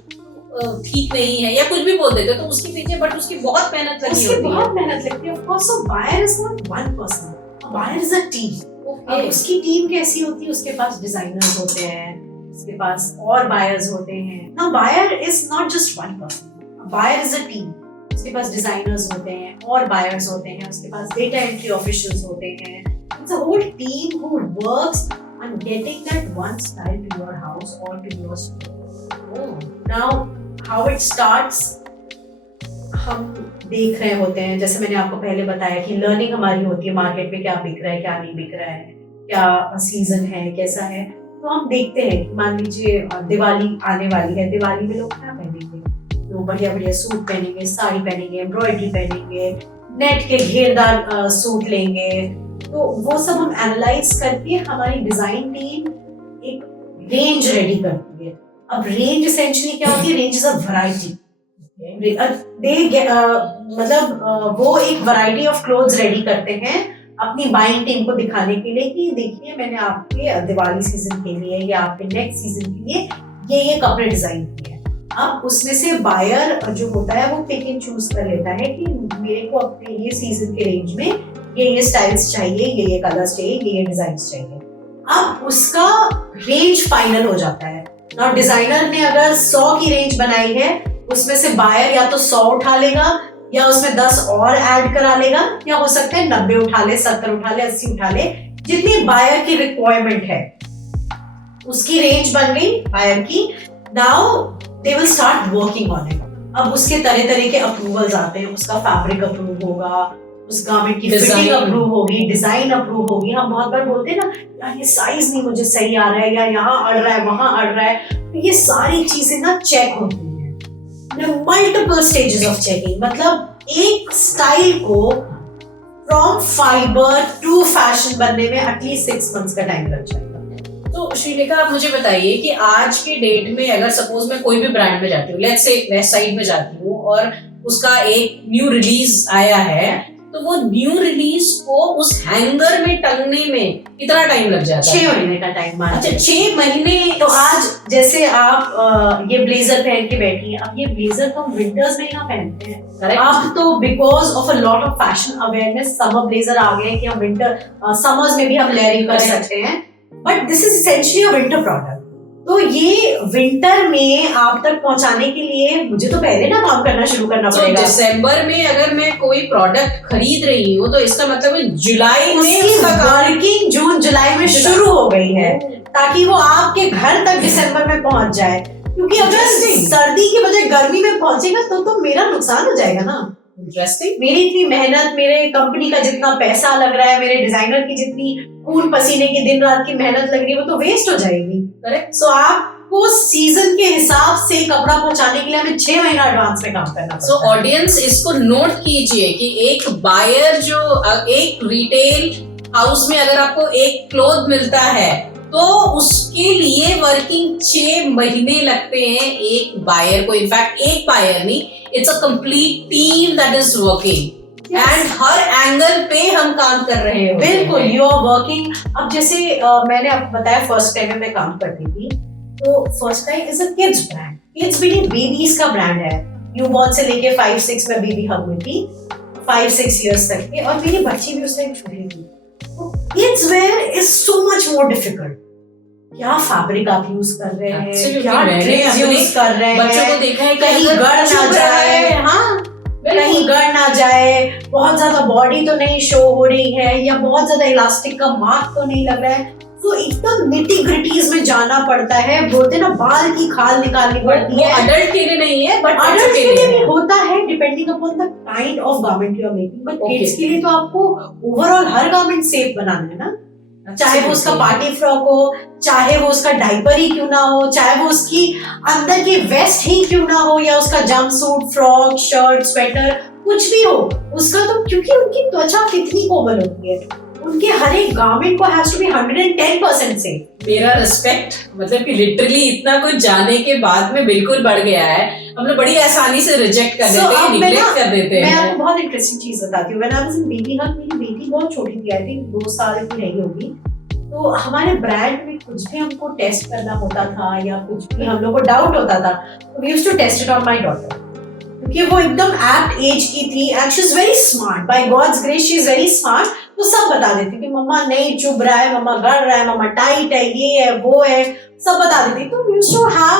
ठीक नहीं है या कुछ भी बोल देते हैं, तो उसके पीछे बट उसकी बहुत मेहनत लगी उसकी होती बहुत है. मेहनत लगती है. Of course, so buyer is not one person. A buyer is a team. अब Okay. उसकी टीम कैसी होती है? उसके पास डिजाइनर्स होते हैं, उसके पास और बायर्स होते हैं. Now buyer is not just one person. A buyer is a team. उसके पास डिजाइनर्स होते हैं और बायर्स होते हैं, उसके पास डेटा एंट्री ऑफिशियल्स होते हैं. It's a whole team who works on getting that one style to your house or to your store. Now, how it starts, हम देख रहे होते हैं, जैसे मैंने आपको पहले बताया कि लर्निंग हमारी होती है मार्केट में क्या बिक रहा है, क्या नहीं बिक रहा है, क्या सीजन है, कैसा है. तो हम देखते हैं कि मान लीजिए दिवाली आने वाली है, दिवाली में लोग क्या पहनेंगे? लोग बढ़िया बढ़िया सूट पहनेंगे, साड़ी पहनेंगे, एम्ब्रॉयडरी पहनेंगे, नेट के घेरदार सूट लेंगे. तो वो सब हम एनालाइज करके हमारी डिजाइन टीम एक रेंज रेडी करती है. अब रेंज एसेंशियली क्या होती है? Range is a variety. मतलब वो एक वैरायटी ऑफ क्लोथ्स रेडी करते हैं अपनी बाइंग टीम को दिखाने के लिए कि देखिए मैंने आपके दिवाली सीजन के लिए या आपके नेक्स्ट सीजन के लिए ये कपड़े डिजाइन किए हैं. अब उसमें से बायर जो होता है वो पिक एंड चूज कर लेता है कि मेरे को अपने ये सीजन के रेंज में ये स्टाइल्स चाहिए, ये कलर्स चाहिए, ये डिजाइन्स चाहिए. अब उसका रेंज फाइनल हो जाता है. और डिजाइनर ने अगर 100 की रेंज बनाई है, उसमें से बायर या तो 100 उठा लेगा या उसमें 10 और ऐड करा लेगा, या हो सकता है 90 उठा ले, 70 उठा ले, 80 उठा ले, जितनी बायर की रिक्वायरमेंट है. उसकी रेंज बन गई बायर की. Now they will start working on it. अब उसके तरह तरह के अप्रूवल्स आते हैं. उसका फैब्रिक अप्रूव होगा, उस गारमेंट की Design. फिटिंग अप्रूव होगी, डिजाइन अप्रूव होगी। हम बहुत बार बोलते हैं ना यार ये साइज नहीं मुझे सही आ रहा है, या यहाँ अड़ रहा है, वहां अड़ रहा है, तो ये सारी चीजें ना चेक होती हैं, मल्टीपल स्टेजेस ऑफ चेकिंग। मतलब एक स्टाइल को फ्रॉम फाइबर टू फैशन बनने में एटलीस्ट 6 मंथ्स का टाइम लग जाएगा। तो श्रीलेखा, आप मुझे बताइए कि आज के डेट में अगर सपोज मैं कोई भी ब्रांड में जाती हूँ, लेट्स से वेस्ट साइड में जाती हूँ और उसका एक न्यू रिलीज आया है, तो वो न्यू रिलीज को उस हैंगर में टंगने में कितना टाइम लग जाता है? 6 महीने का टाइम। अच्छा, 6 महीने। तो आज जैसे आप ये ब्लेजर पहन के बैठी हैं, अब ये ब्लेजर तो हम विंटर्स में ही ना पहनते हैं। Correct. अब तो because of a lot of fashion awareness summer blazer आ गए हैं कि हम विंटर समर्स में भी हम लेयरिंग कर Correct. सकते हैं, but this is essentially a winter product. तो ये विंटर में आप तक पहुंचाने के लिए मुझे तो पहले ना काम करना शुरू करना तो पड़ेगा। दिसंबर में अगर मैं कोई प्रोडक्ट खरीद रही हूँ तो इसका मतलब है जुलाई में उसकी उसका काम वर्किंग जून जुलाई में शुरू हो गई है, ताकि वो आपके घर तक दिसंबर में पहुंच जाए। क्योंकि अगर Interesting. सर्दी की बजाय गर्मी में पहुंचेगा तो मेरा नुकसान हो जाएगा ना। इंटरेस्टिंग। मेरी इतनी मेहनत, मेरे कंपनी का जितना पैसा लग रहा है, मेरे डिजाइनर की जितनी खून पसीने की दिन रात की मेहनत लग रही है, वो तो वेस्ट हो जाएगी। करेक्ट। सो आपको सीजन के हिसाब से कपड़ा पहुंचाने के लिए हमें 6 महीना एडवांस में काम करना सो ऑडियंस इसको नोट कीजिए कि एक बायर जो एक रिटेल हाउस में अगर आपको एक क्लोथ मिलता है तो उसके लिए वर्किंग 6 महीने लगते हैं एक बायर को। इनफैक्ट एक बायर नहीं, it's a complete team that is working and her angle पे हम काम कर रहे हैं। बिल्कुल, यू आर वर्किंग। अब जैसे मैंने आपको बताया फर्स्ट टाइम में मैं काम करती थी, तो first time is a kids brand. Kids भी नहीं, बेबीज का ब्रांड है। न्यूबॉर्न से लेके 5-6 में बेबी हग में थी, 5-6 इयर्स तक के, और मेरी बच्ची भी उस टाइम छोटी थी। Kids where is so much more difficult. क्या फैब्रिक आप यूज कर रहे हैं, Absolutely, क्या ट्रिम्स यूज कर रहे हैं, बच्चों को देखा है कि कहीं अगर गड़ ना चुभ रहा जाए, है, हाँ कहीं गड़ ना जाए, बहुत ज्यादा बॉडी तो नहीं शो हो रही है, या बहुत ज्यादा इलास्टिक का मार्क तो नहीं लग रहा है। तो एकदम निटी ग्रिटीज में जाना पड़ता है, बोलते ना बाल की खाल निकालनी पड़ती वो है। अडल्ट के लिए नहीं है, बट अडल्ट के लिए भी होता है, depending upon the kind of garment you are making, but Okay. Kids के लिए तो आपको ओवरऑल हर गारमेंट सेफ बनाना है ना। चाहे वो उसका पार्टी फ्रॉक हो, चाहे वो उसका डाइपर ही क्यों ना हो, चाहे वो उसकी अंदर की वेस्ट ही क्यों ना हो, या उसका jump suit, frock, shirt, sweater, कुछ भी हो उसका, तो क्योंकि उनकी त्वचा कितनी कोमल होती है, उनके हर एक गारमेंट को हैज टू बी 110% सेफ। मेरा रिस्पेक्ट, मतलब कि लिटरली इतना कुछ जाने के बाद में बिल्कुल बढ़ गया है। हम लोग बड़ी आसानी से रिजेक्ट कर देते हैं, निग्लेक्ट कर देते मैं हैं। आपको बहुत इंटरेस्टिंग चीज बताती हूँ। When I was in Baby Hug, मेरी बेटी बहुत छोटी थी, आई थिंक 2 साल की रही होगी। तो हमारे ब्रांड में कुछ भी हमको टेस्ट करना होता था, या कुछ भी हम लोग को डाउट होता था, तो we used to test it on my daughter, क्योंकि वो एकदम एप्ट एज की थी and she is very smart. By God's grace she is very smart. तो सब बता देती कि मम्मा नहीं चुभ रहा है, मम्मा गड़ रहा है, मम्मा टाइट है, ये है वो है, सब बता देती। तो we used to have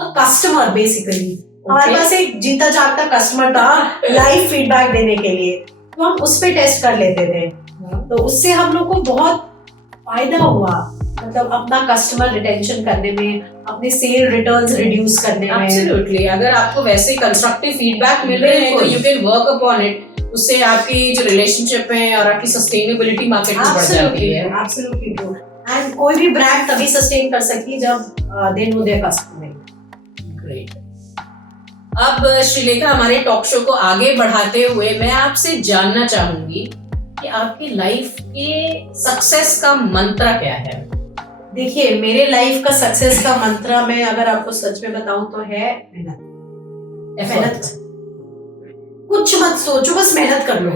a customer basically. हमारे पास एक जीता जागता कस्टमर था लाइव फीडबैक देने के लिए, तो हम उस पे टेस्ट कर लेते थे। तो उससे हम लोग को बहुत फायदा हुआ, मतलब अपना कस्टमर रिटेंशन करने में, अपने सेल रिटर्न्स रिड्यूस करने में। एब्सोल्युटली, अगर आपको वैसे कंस्ट्रक्टिव फीडबैक मिल रहे हैं तो you can work upon it. उससे आपकी जो रिलेशनशिप है और आपकी सस्टेनेबिलिटी मार्केट में बढ़ जाती है। Absolutely true. एंड कोई भी ब्रांड तभी सस्टेन कर सकती है जब they know there customer. Great. अब श्रीलेखा, हमारे टॉक शो को आगे बढ़ाते हुए मैं आपसे जानना चाहूंगी कि आपकी लाइफ के सक्सेस का मंत्र क्या है? देखिए, मेरे लाइफ का सक्सेस का मंत्र, मैं अगर आपको सच में बताऊं तो है मेहनत। कुछ मत सोचो, बस मेहनत कर लो।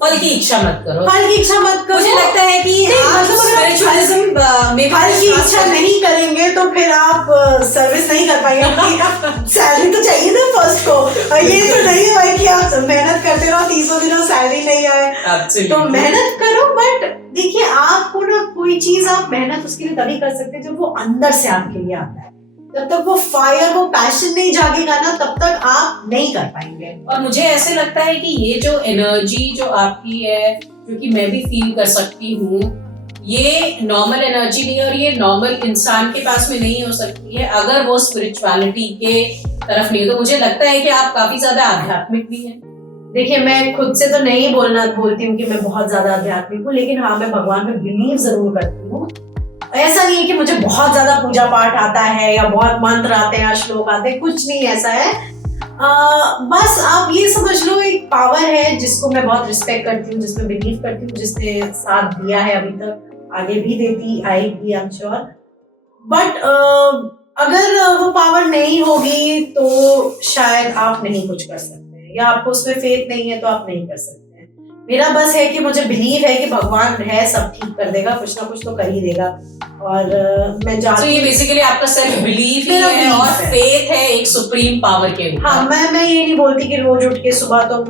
फल की इच्छा मत करो। फल की इच्छा मत करो। मुझे लगता है कि आप स्पिरिचुअलिज्म में फल की इच्छा नहीं करेंगे तो फिर आप सर्विस नहीं कर पाएंगे। सैलरी तो चाहिए ना फर्स्ट को। ये तो नहीं है कि आप मेहनत करते रहो 30 दिनों सैलरी नहीं आए। तो मेहनत करो, बट देखिए आपको ना कोई चीज आप मेहनत उसके लिए तभी कर सकते हैं जब वो अंदर से आपके लिए आता है। जब तक वो फायर, वो पैशन नहीं जागेगा ना, तब तक आप नहीं कर पाएंगे। और मुझे ऐसे लगता है कि ये जो एनर्जी जो आपकी है, जो कि मैं भी फील कर सकती हूँ, ये नॉर्मल एनर्जी नहीं है और ये नॉर्मल इंसान के पास में नहीं हो सकती है अगर वो स्पिरिचुअलिटी के तरफ नहीं है। तो मुझे लगता है कि आप काफी ज्यादा आध्यात्मिक भी हैं। देखिए, मैं खुद से तो नहीं बोलती हूँ कि मैं बहुत ज्यादा आध्यात्मिक हूँ, लेकिन हाँ, मैं भगवान में बिलीव जरूर करती हूँ। ऐसा नहीं है कि मुझे बहुत ज्यादा पूजा पाठ आता है या बहुत मंत्र आते हैं या श्लोक आते हैं, कुछ नहीं ऐसा है। बस आप ये समझ लो, एक पावर है जिसको मैं बहुत रिस्पेक्ट करती हूँ, जिसमें बिलीव करती हूँ, जिसने साथ दिया है अभी तक, आगे भी देती आएगी, आई एम श्योर। बट अगर वो पावर नहीं होगी तो शायद आप नहीं कुछ कर सकते हैं, या आपको उसमें फेथ नहीं है तो आप नहीं कर सकते हैं। मेरा बस है कि मुझे बिलीव है कि भगवान है, सब ठीक कर देगा, कुछ ना कुछ तो कर ही देगा। और मैं तो ये बेसिकली आपका सेल्फ बिलीफ ही है और फेथ है एक सुप्रीम पावर के ऊपर। हाँ, मैं ये नहीं बोलती कि रोज उठ के सुबह तुम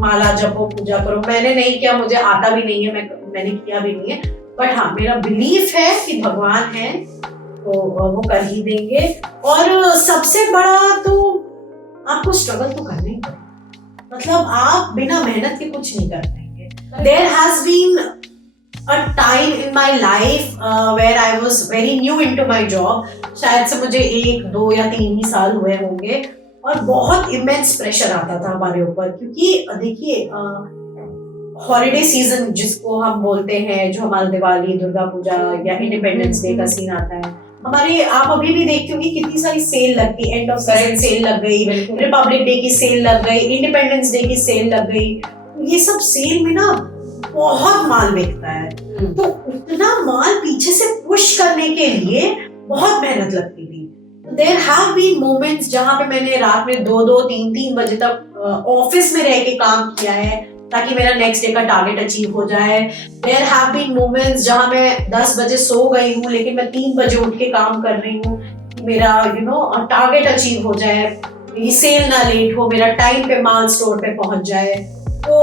माला जपो, पूजा करो, मैंने नहीं किया, मुझे आता भी नहीं है, मैंने किया भी नहीं है। बट हाँ, मेरा बिलीफ है कि भगवान है तो वो कर ही देंगे। और सबसे बड़ा तो आपको स्ट्रगल तो करना ही पड़ेगा, मतलब आप बिना मेहनत के कुछ नहीं कर पाएंगे। There has been a time in my life where I was very new into my job, शायद से मुझे 1, 2 या 3 ही साल हुए होंगे, और बहुत इमेंस प्रेशर आता था हमारे ऊपर, क्योंकि देखिए हॉलिडे सीजन जिसको हम बोलते हैं, जो हमारा दिवाली, दुर्गा पूजा या इंडिपेंडेंस डे का सीन आता है, हमारे आप अभी भी देखते होंगे कितनी सारी सेल लग गई, एंड ऑफ सीजन सेल लग गई, रिपब्लिक डे की सेल लग गई, इंडिपेंडेंस डे की सेल लग गई। ये सब सेल में ना बहुत माल बिकता है, तो उतना माल पीछे से पुश करने के लिए बहुत मेहनत लगती थी। देयर हैव बीन मोमेंट्स जहां पे मैंने रात में 2-2, 3-3 बजे तक ऑफिस में रह के काम किया है ताकि मेरा नेक्स्ट डे का टारगेट अचीव हो जाए। देयर हैव बीन मोमेंट्स जहां मैं 10 बजे सो गई हूँ लेकिन मैं 3 बजे उठ के काम कर रही हूँ कि मेरा टारगेट अचीव हो जाए, मेरी सेल ना लेट हो, मेरा टाइम पे माल स्टोर पे पहुंच जाए। तो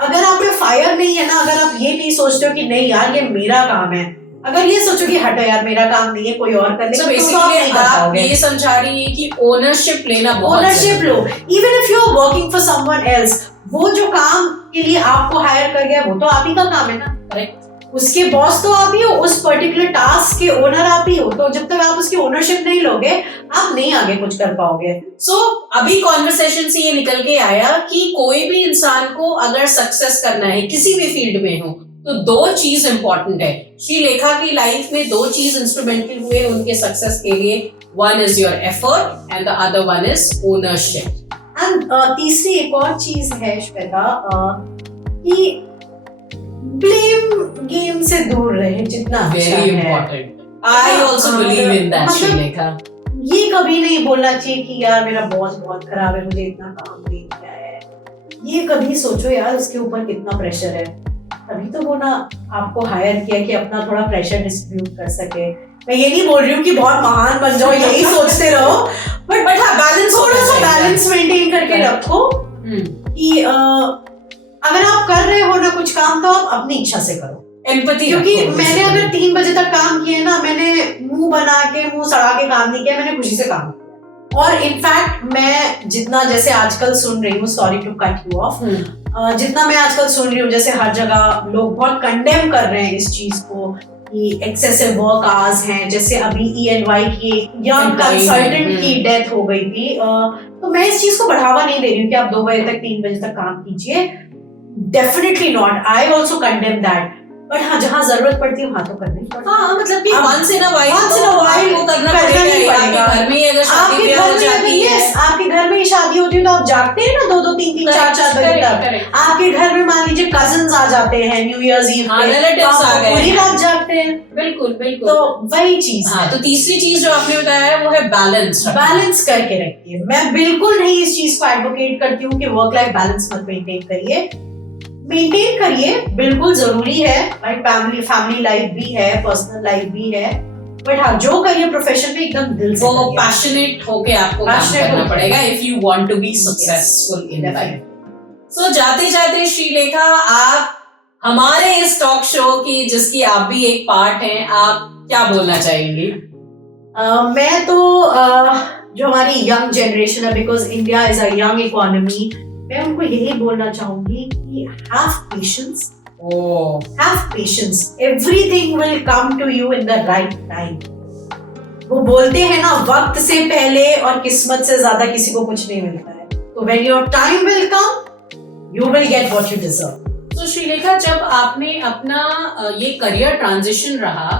अगर आप में फायर नहीं है ना, अगर आप ये नहीं सोचते हो कि नहीं यार ये मेरा काम है, अगर ये सोचो कि हटो यार मेरा काम नहीं है, कोई और कर ले, so basically आप ये समझा रही है कि ओनरशिप लेना बहुत ओनरशिप लो। Even if you are working for someone else, वो जो काम के लिए आपको हायर कर गया वो तो आप ही का काम है ना, करेक्ट? उसके बॉस तो आप ही हो, उस पर्टिकुलर टास्क के ओनर आप ही हो, तो जब तक आप उसकी ओनरशिप नहीं लोगे आप नहीं आगे कुछ कर पाओगे। अभी कॉन्वर्सेशन से ये निकल के आया कि कोई भी इंसान को अगर सक्सेस करना है किसी भी फील्ड में हो तो 2 चीज इंपॉर्टेंट है। श्रीलेखा की लाइफ में 2 चीज इंस्ट्रूमेंटल हुए उनके सक्सेस के लिए, one is your effort and the other one is ownership. And तीसरी एक और चीज है श्वेता, कि ब्लेम गेम से दूर रहे जितना अच्छा है। Very important, I also believe in that Shrilekha. ये कभी नहीं बोलना चाहिए कि यार मेरा बॉस बहुत खराब है, मुझे इतना काम नहीं किया है। ये कभी सोचो यार उसके ऊपर कितना प्रेशर है, तभी तो वो ना आपको हायर किया कि अपना थोड़ा प्रेशर डिस्ट्रीब्यूट कर सके। मैं ये नहीं बोल रही हूँ कि बहुत महान बन जाओ, यही सोचते रहो, बट हाँ बैलेंस, थोड़ा सा बैलेंस मेंटेन करके रखो कि अगर आप कर रहे हो ना कुछ काम तो आप अपनी इच्छा से करो, एम्पैथी। क्योंकि मैंने अगर 3 बजे तक काम किया ना, मैंने मुंह बना के, मुंह सड़ा के काम नहीं किया, मैंने खुशी से काम किया। और इनफैक्ट मैं जितना जैसे आजकल सुन रही हूँ, sorry to cut you off, जितना मैं आजकल सुन रही हूँ, जैसे हर जगह लोग बहुत कंडेम कर रहे हैं इस चीज को कि एक्सेसिव वर्क आवर्स हैं, जैसे अभी ENY की यंग कंसल्टेंट की डेथ हो गई थी, तो मैं इस चीज को बढ़ावा नहीं दे रही हूँ कि आप 2 बजे तक 3 बजे तक काम कीजिए, definitely not, I also condemn that. But हाँ, जहाँ जरूरत पड़ती है वहाँ तो करना ही पड़ता है। हाँ, मतलब कि once in a while वो करना पड़ेगा। आपके घर में अगर शादी ब्याह हो जाती है, आपके घर में शादी होती है तो आप जागते हैं ना 2-2, 3-3, 4-4 बजे तक। आपके घर में मान लीजिए कजिन्स आ जाते हैं न्यू ईयर्स ईव पे, रिलेटिव्स आ गए, पूरी रात जागते हैं। बिल्कुल बिल्कुल। तो वही चीज। हाँ, तो तीसरी चीज जो आपने बताया है वो है बैलेंस। बैलेंस करके रखिए। मैं बिल्कुल नहीं इस चीज को एडवोकेट करती हूँ कि वर्क लाइफ बैलेंस मत मेंटेन करिए, मेंटेन करिए, बिल्कुल जरूरी है भाई, फैमिली लाइफ भी है, पर्सनल लाइफ भी है, बट हाँ जो करिए प्रोफेशन में एकदम दिल से, वो पैशनेट होके आपको काम करना पड़ेगा if you want to be successful in life. So जाते जाते श्रीलेखा, आप हमारे इस टॉक शो की जिसकी आप भी एक पार्ट हैं, आप क्या बोलना चाहेंगी? मैं तो जो हमारी यंग जनरेशन है, because India is a young economy, मैं उनको यही बोलना चाहूंगी कि have patience, have patience, everything will come to you in the right time. वो बोलते हैं ना, वक्त से पहले और किस्मत से ज्यादा किसी को कुछ नहीं मिलता है, तो when your time will come You will get what you deserve. तो श्रीलेखा, जब आपने अपना ये करियर ट्रांजिशन रहा,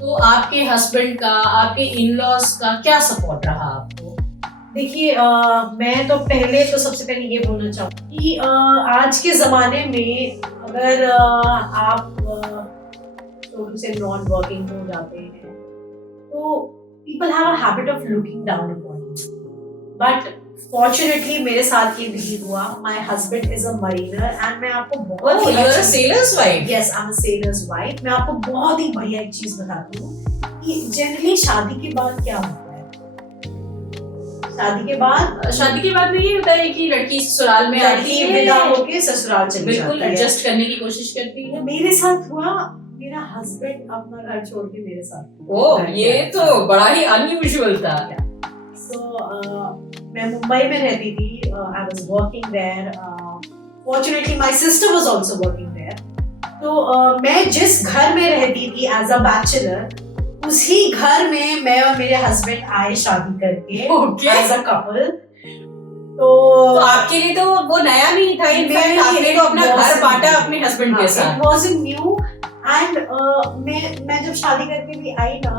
तो आपके हस्बैंड का, आपके इन-लॉज का क्या सपोर्ट रहा आपको? देखिए, मैं तो पहले तो सबसे पहले ये बोलना चाहूँगी कि आज के ज़माने में अगर आप शुरू से नॉन वर्किंग हो जाते हैं तो people have a habit of looking down upon you, but fortunately मेरे साथ ये नहीं हुआ. My husband is a Mariner and मैं आपको बहुत Oh, you're a sailor's wife. Yes, I am a sellers wife. मैं आपको बहुत ही बढ़िया एक चीज बताती हूँ कि जनरली शादी के बाद क्या होता है. शादी के बाद में ये होता है कि लड़की ससुराल में आती लड़की है, विदा होके ससुराल चली बिल्कुल जाती है. एडजस्ट करने की कोशिश करती है। मेरे साथ हुआ, मेरा हस्बैंड अपना घर छोड़ के मेरे साथ. ओह, ये तो बड़ा ही अनयूजुअल था। मैं मुंबई में रहती थी. I was working there. Fortunately my sister was also working there. तो मैं जिस घर में रहती थी एज अ बैचलर, उसी घर में मैं और मेरे हस्बैंड आए शादी करके एज अ कपल. तो आपके लिए तो वो नया नहीं था, इनफैक्ट आपने तो अपना घर बांटा अपने हस्बैंड के साथ. It wasn't new. एंड मैं जब शादी करके भी आई ना,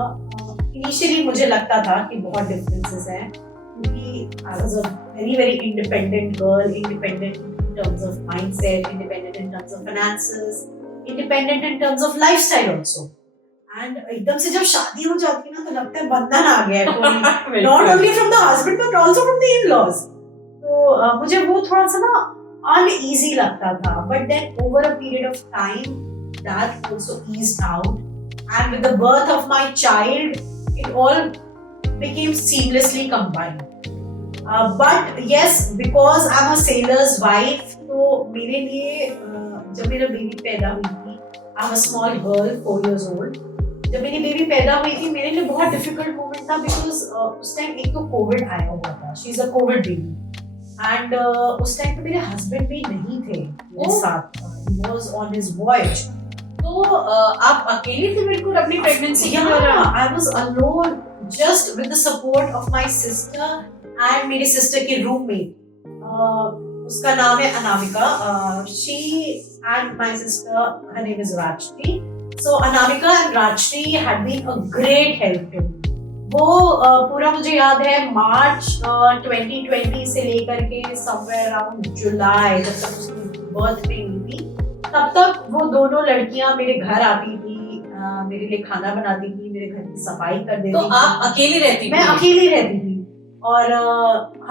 इनिशियली मुझे लगता था कि बहुत डिफरेंसेस हैं, क्योंकि I was a very very independent girl. Independent in terms of mindset, independent in terms of finances, independent in terms of lifestyle also. And एकदम से जब शादी हो जाती है ना, तो लगता है बंधन आ गया है कोई, not only from the husband but also from the in-laws. तो मुझे वो थोड़ा सा ना अनईजी लगता था. But then over a period of time that also eased out, and with the birth of my child it all became seamlessly combined. But yes, because I'm a sailor's wife, तो मेरे लिए जब मेरा baby पैदा हुई थी, I'm a small girl 4 years old. जब मेरी बेबी पैदा हुई थी, मेरे लिए बहुत डिफिकल्ट मोमेंट था, बिकॉज उस टाइम एक तो कोविड आया हुआ था. She is a Covid baby. And उस टाइम पे मेरे हस्बैंड भी नहीं थे मेरे साथ. he was on his voyage. तो आप अकेले थे बिल्कुल अपनी प्रेगनेंसी के दौरान? Yeah, I was alone, just with the support of my sister and मेरी सिस्टर के रूममेट. उसका नाम है Anamika. She and my sister, her name is Rajshri. So Anamika and Rajshri had been a great help to me. वो पूरा मुझे याद है मार्च 2020 से लेकर के somewhere around जुलाई, जब तक उसकी बर्थ नहीं हुई थी, तब तक वो दोनों लड़कियां मेरे घर आती थी, मेरे लिए खाना बनाती थी, मेरे घर की सफाई कर देती तो थी. आप अकेली रहती थी? मैं अकेली रहती थी. और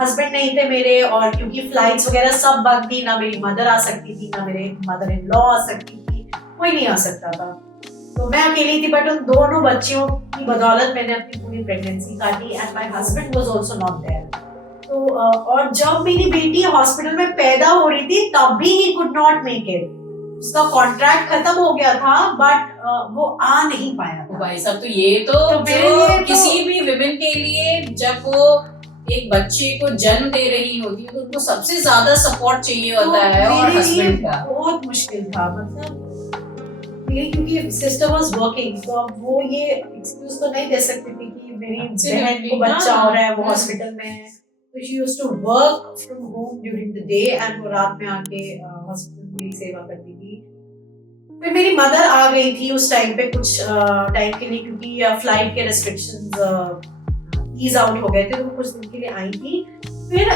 हस्बैंड नहीं थे मेरे, और क्योंकि फ्लाइट्स वगैरह सब बंद थी, ना मेरी मदर आ सकती थी, ना मेरे मदर इन लॉ आ सकती थी, कोई नहीं आ सकता था. तो मैं अकेली थी. बट उन दोनों बच्चियों की बदौलत मैंने अपनी पूरी प्रेगनेंसी काटी. And my husband was also not there. तो और जब मेरी बेटी हॉस्पिटल में पैदा हो रही थी, तब भी he could not make it. उसका कॉन्ट्रैक्ट खत्म हो गया था, बट वो आ नहीं पाया था. भाई साहब, तो ये तो मेरे लिए तो किसी भी विमेन के लिए, जब वो एक बच्चे को जन्म दे रही होती है, तो उनको सबसे ज्यादा सपोर्ट चाहिए होता है, और हस्बैंड का बहुत मुश्किल था. मतलब मेरी क्योंकि सिस्टर वाज वर्किंग, तो अब वो ये एक्सक्यूज तो नहीं दे सकती थी कि मेरी बहन को बच्चा हो रहा है, वो हॉस्पिटल में है. तो she used to work from home during the day, and वो रात में आके हॉस्पिटल मेरी सेवा करती थी. फिर मेरी मदर आ गई थी उस टाइम पे कुछ टाइम के लिए, क्योंकि फ्लाइट के रेस्ट्रिक्शंस ईज आउट हो गए थे, तो वो कुछ दिन के लिए आई थी. फिर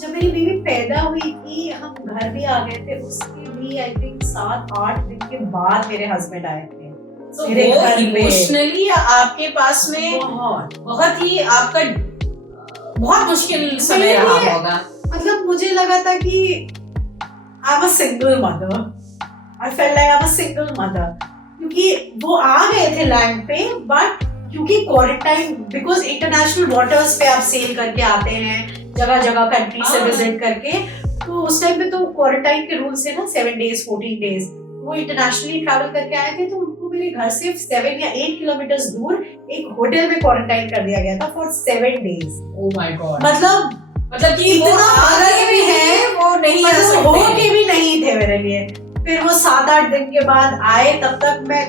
जब मेरी बेबी पैदा हुई थी, हम घर भी आ गए थे. उसके भी आई थिंक 7-8 दिन के बाद मेरे हस्बैंड आए थे. तो मेरे वो इमोशनली आपके पास में बहुत ही आपका बहुत मुश्किल समय रहा होगा. मतलब मुझे लगा था कि I'm a single mother. I felt like I'm a single mother. क्योंकि वो आ गए थे लैंड पे, बट क्योंकि क्वारंटाइन, बिकॉज इंटरनेशनल वाटर्स पे आप सेल करके आते हैं, जगह जगह कंट्री से विजिट करके, तो उस टाइम पे तो क्वारंटाइन के रूल्स है ना 7 days 14 days. वो इंटरनेशनली ट्रैवल करके आए थे, तो उनको मेरे घर से 7 या 8 किलोमीटर दूर एक होटल में क्वारंटाइन कर दिया गया था for 7 days. Oh my God. मतलब कि इतना आगे भी है, वो नहीं आ सकते, हो के भी नहीं थे मेरे लिए. फिर वो 7-8 दिन के बाद आए, तब तक मैं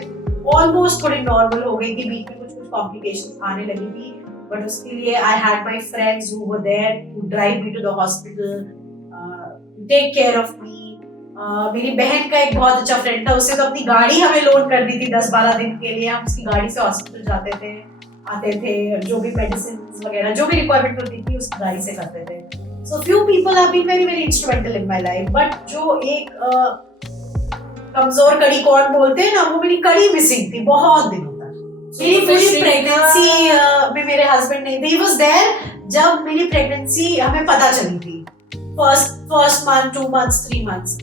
ऑलमोस्ट थोड़ी नॉर्मल हो गई थी. बीच में कुछ कॉम्प्लिकेशंस आने लगी थी, बट उसके लिए I had my friends who were there to drive me to the hospital, take care of me. मेरी बहन का एक बहुत अच्छा फ्रेंड था, उसने तो अपनी गाड़ी हमें लोन कर दी थी 10-12 दिन के लिए। हम उसकी गाड़ी से हॉस्पिटल जाते थे, आते थे, जो भी मेडिसिन वगैरह जो भी रिक्वायरमेंट होती थी उसकी गाड़ी से करते थे। So few people have been very very instrumental in my life, but जो एक कमजोर कड़ी कौन बोलते हैं ना, वो मेरी कड़ी मिसिंग थी बहुत दिनों तक। मेरी पूरी प्रेगनेंसी में मेरे हस्बैंड नहीं थे। ही वाज देयर जब मेरी प्रेगनेंसी हमें पता चली थी, फर्स्ट मंथ, 2 months, 3 months।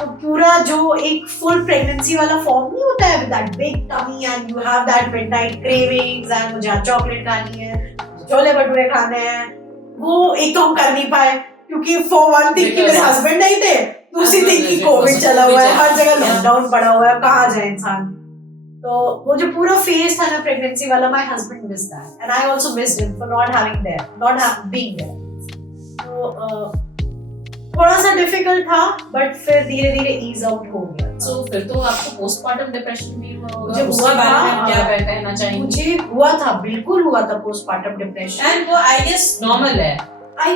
तो पूरा जो एक फुल प्रेगनेंसी वाला फॉर्म नहीं होता है, with that big tummy and you have that midnight cravings and मुझे आज चॉकलेट खानी है, छोले भटूरे खाने हैं, वो एक तो हम कर नहीं पाए क्योंकि फॉर वन थिंग कि मेरे हस्बैंड नहीं थे, दूसरी थिंग कि कोविड चला हुआ है, हर जगह लॉकडाउन पड़ा हुआ है, कहाँ जाए इंसान। तो वो जो पूरा फेज था ना प्रेगनेंसी वाला, my husband missed that and I also missed him for not being there. तो थोड़ा सा डिफिकल्ट था, बट फिर धीरे धीरे ईज आउट हो गया। सो फिर तो आपको पोस्टपार्टम डिप्रेशन भी हुआ होगा, मुझे उसके हुआ बारे में था, आप क्या कहना चाहेंगे? मुझे हुआ था, बिल्कुल हुआ था पोस्टपार्टम डिप्रेशन, एंड वो आई गेस नॉर्मल है।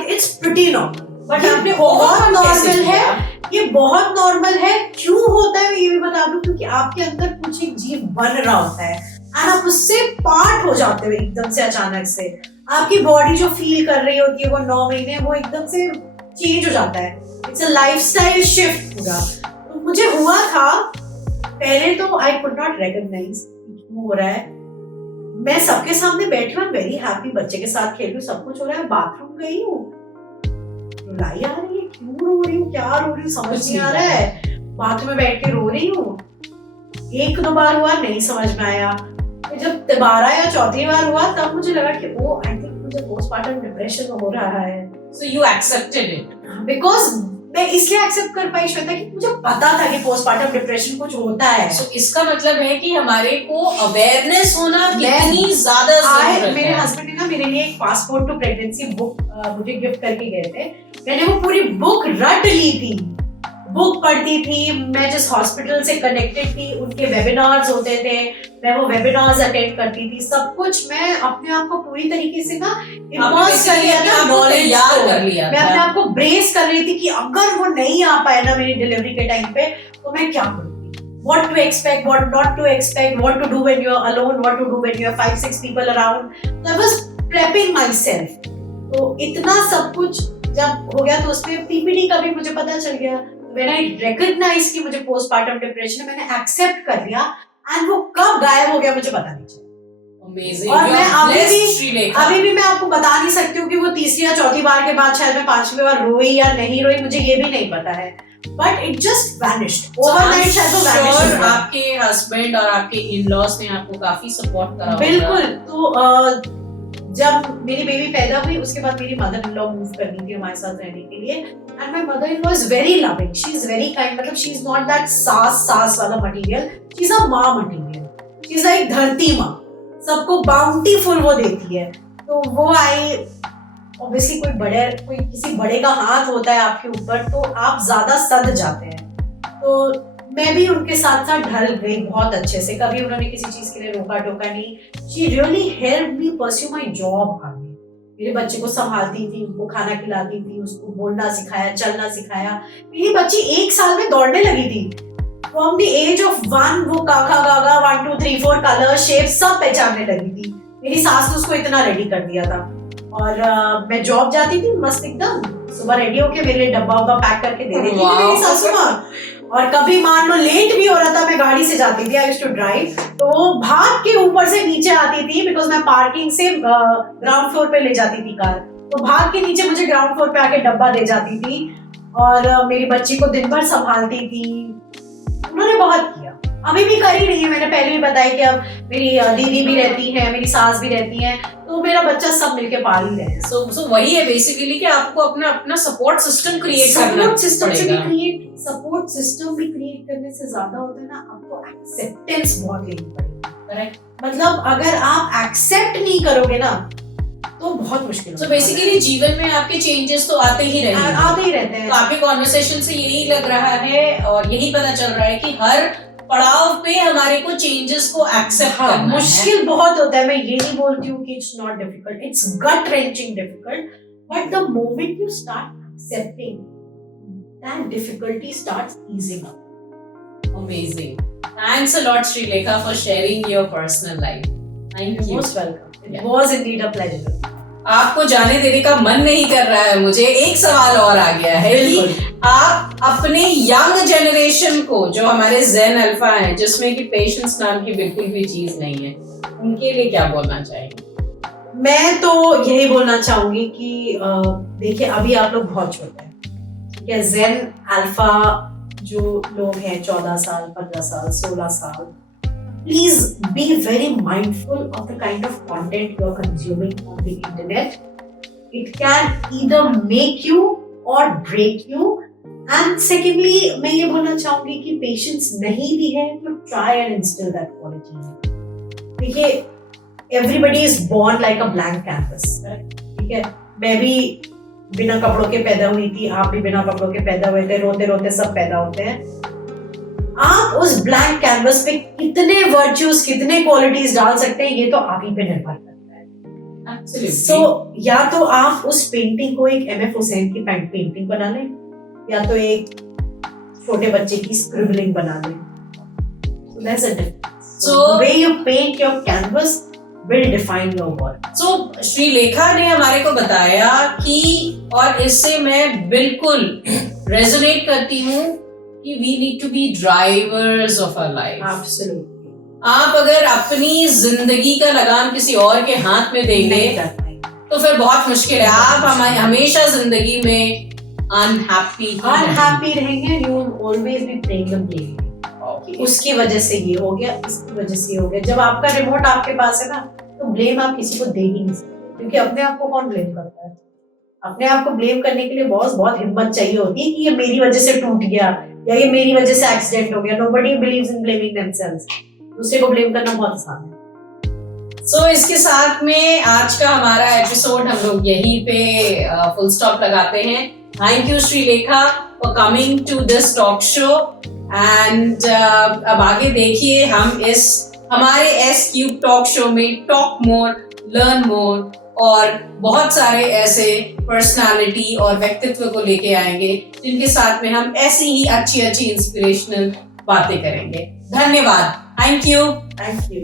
इट्स प्रीटी नॉर्मल, बट आपने बहुत overcome कैसे नॉर्मल किया? है, ये बहुत नॉर्मल है। क्यों होता है मैं ये भी बता दूं, क्योंकि आपके अंदर कुछ एक जीव बन रहा होता है एंड आप उससे पार्ट हो जाते हो एकदम से, अचानक से आपकी बॉडी जो फील कर रही होती है वो 9 महीने, वो एकदम से चेंज हो जाता है। इट्स अ लाइफस्टाइल शिफ्ट पूरा। तो मुझे हुआ था पहले, तो आई कुड नॉट रिकॉग्नाइज क्यों हो रहा है। मैं सबके सामने बैठी हूँ, वेरी हैप्पी, बच्चे के साथ खेल रही हूँ, सब कुछ हो रहा है, बाथरूम गई हूँ, रुलाई आ रही है, क्यों रो रही हूँ, क्या रो रही हूँ समझ नहीं आ रहा है, बाथरूम में बैठ के रो रही हूँ। 1-2 बार हुआ, नहीं समझ में आया। फिर जब 12 या 4थी बार हुआ, तब मुझे लगा कि ओ आई थिंक मुझे पोस्टपार्टम डिप्रेशन हो रहा है। So you accepted it? Because मैं इसलिए एक्सेप्ट कर पाई श्वेता कि मुझे पता था कि पोस्टपार्टम डिप्रेशन कुछ होता है। So, इसका मतलब है कि हमारे को अवेयरनेस होना कितनी ज्यादा जरूरत है। मेरे हस्बैंड ने ना मेरे लिए एक पासपोर्ट टू प्रेगनेंसी बुक मुझे गिफ्ट करके गए थे। मैंने वो पूरी बुक रट ली थी, बुक पढ़ती थी, मैं जिस हॉस्पिटल से कनेक्टेड थी उनके वेबिनार्स होते थे, मैं वो वेबिनार्स अटेंड करती थी, सब कुछ मैं अपने आप को पूरी तरीके से ना इमर्स कर लिया था, नॉलेज याद कर लिया था। मैं अपने आप को ब्रेस कर रही थी कि अगर वो नहीं आ पाए ना मेरी डिलीवरी के टाइम पे, तो मैं क्या करूंगी, what to expect, what not to expect, what to do when you are alone, what to do when you have 5-6 people around. So I was prepping myself. तो इतना सब कुछ जब हो गया, तो उसमें पीपीडी का भी मुझे पता चल गया। When I recognize कि मुझे पोस्टपार्टम डिप्रेशन है, मैंने एक्सेप्ट कर लिया एंड वो कब गायब हो गया मुझे पता नहीं चला। Amazing. और मैं अभी भी मैं आपको बता नहीं सकती हूँ कि वो 3री या 4थी बार के बाद शायद मैं 5वीं बार रोई या नहीं रोई, मुझे ये भी नहीं पता है, but it just vanished overnight. शायद वो वैनिश हो गया। आपके हस्बैंड और आपके इन-लॉज ने आपको काफी सपोर्ट करा। बिल्कुल। तो जब मेरी बेबी पैदा हुई, उसके बाद मेरी मदर इन लॉ मूव कर गई थी हमारे साथ रहने के लिए, and my mother in law is very loving, she is very kind, मतलब शी इज नॉट दैट सास वाला मटेरियल, शी इज अ माँ मटेरियल, शी इज लाइक धरती माँ, सबको बाउंटीफुल वो देती है। तो वो आई ऑब्वियसली कोई किसी बड़े का हाथ होता है आपके ऊपर, तो आप ज्यादा सद जाते हैं। तो मैं भी उनके साथ साथ ढल गई बहुत अच्छे से, कभी उन्होंने किसी चीज के लिए रोका टोका नहीं। She really help me pursue my job आगे। मेरे बच्चे को संभालती थी, उनको खाना खिलाती थी, उसको बोलना सिखाया, चलना सिखाया। मेरी बच्ची 1 साल में दौड़ने लगी थी। फ्रॉम द एज ऑफ 1 वो काका गागा 1 2 3 4 कलर शेप सब पहचानने लगी थी। मेरी सास ने उसको इतना रेडी कर दिया था। और मैं जॉब जाती थी मस्त एकदम, सुबह रेडी होके मेरे लिए डब्बा उब्बा पैक करके दे देती थी मेरी सासू माँ। और कभी मान लो लेट भी हो रहा था, मैं गाड़ी से जाती थी, आई यूज्ड टू ड्राइव, तो वो भाग के ऊपर से नीचे आती थी, बिकॉज मैं पार्किंग से ग्राउंड फ्लोर पे ले जाती थी कार, तो भाग के नीचे मुझे ग्राउंड फ्लोर पे आके डब्बा दे जाती थी और मेरी बच्ची को दिन भर संभालती थी। उन्होंने बहुत किया, अभी भी कर ही रही है। मैंने पहले भी बताया कि अब मेरी दीदी भी रहती है, मेरी सास भी रहती है, तो मेरा बच्चा सब मिलके पाल ही रहे हैं। सो वही है बेसिकली कि आपको अपना सपोर्ट सिस्टम क्रिएट करना पड़ेगा। सपोर्ट सिस्टम भी क्रिएट करने से ज्यादा होता है ना, आपको एक्सेप्टेंस बहुत लेनी पड़ेगी। करेक्ट। मतलब अगर आप एक्सेप्ट नहीं करोगे ना, तो बहुत मुश्किल है। बेसिकली जीवन में आपके चेंजेस तो आते ही रहते हैं। तो आपके कॉन्वर्सेशन से यही लग रहा है और यही पता चल रहा है कि हर पड़ाव पे हमारे को चेंजेस को एक्सेप्ट करना मुश्किल बहुत होता है। मैं ये नहीं बोलती हूँ कि it's not difficult, it's gut wrenching difficult, but the moment you start accepting, that difficulty starts easing up. Amazing. Thanks a lot, Srilekha, for sharing your personal life. Thank you. Most welcome. It Yeah. was indeed a pleasure. आपको जाने देने का मन नहीं कर रहा है मुझे। एक सवाल और आ गया है कि आप अपने यंग जनरेशन को, जो हमारे ज़ेन अल्फा हैं, जिसमें कि पेशेंस नाम की बिल्कुल भी चीज नहीं है, उनके लिए क्या बोलना चाहेंगे? मैं तो यही बोलना चाहूंगी कि देखिए अभी आप लोग बहुत छोटे हैं, ठीक है। ज़ेन अल्फा जो लोग हैं 14 साल, 15 साल, 16 साल, please be very mindful of the kind of content you are consuming on the internet. It can either make you or break you. And secondly, मैं ये बोलना चाहूंगी कि patience नहीं भी है तो try and instill that quality. देखिए, everybody is born like a blank canvas. ठीक है, मैं भी बिना कपड़ों के पैदा हुई थी, आप भी बिना कपड़ों के पैदा हुए थे, रोते रोते सब पैदा होते हैं। आप उस ब्लैंक कैनवस पे कितने वर्च्यूज, कितने क्वालिटीज डाल सकते हैं, ये तो आप ही पे निर्भर करता है। Absolutely. So, या तो आप उस पेंटिंग को एक एम एफ हुसैन की पेंटिंग बना लें, या तो एक छोटे बच्चे की स्क्रिबलिंग बना लें। So there's a difference. So the way you paint your canvas will define your work. So Shrilekha ने हमारे को बताया कि, और इससे मैं बिल्कुल रेजोनेट करती हूँ कि we need to be drivers of our life. Absolutely. आप अगर अपनी जिंदगी का लगाम किसी और के हाथ में देंगे तो फिर बहुत मुश्किल है। आप हमेशा जिंदगी में अनहैप्पी रहेंगे। You will always be playing the game. उसकी वजह से ये हो गया, इसकी वजह से ये हो गया। जब आपका रिमोट आपके पास है ना, तो ब्लेम आप किसी को दे ही नहीं सकते, क्योंकि अपने आप को कौन ब्लेम करता है? अपने आप को ब्लेम करने के लिए बहुत हिम्मत चाहिए होती है कि ये मेरी वजह से टूट गया या ये मेरी वजह से एक्सीडेंट हो गया। Nobody believes in blaming themselves. दूसरे को ब्लेम करना बहुत आसान है। So इसके साथ में आज का हमारा एपिसोड हम लोग यहीं पे फुल स्टॉप लगाते हैं। Thank you Shrilekha for coming to this talk show and अब आगे देखिए हम इस हमारे एस क्यूब टॉक शो में टॉक मोर, लर्न मोर और बहुत सारे ऐसे पर्सनालिटी और व्यक्तित्व को लेके आएंगे जिनके साथ में हम ऐसी ही अच्छी इंस्पिरेशनल बातें करेंगे। धन्यवाद। Thank you. Thank you.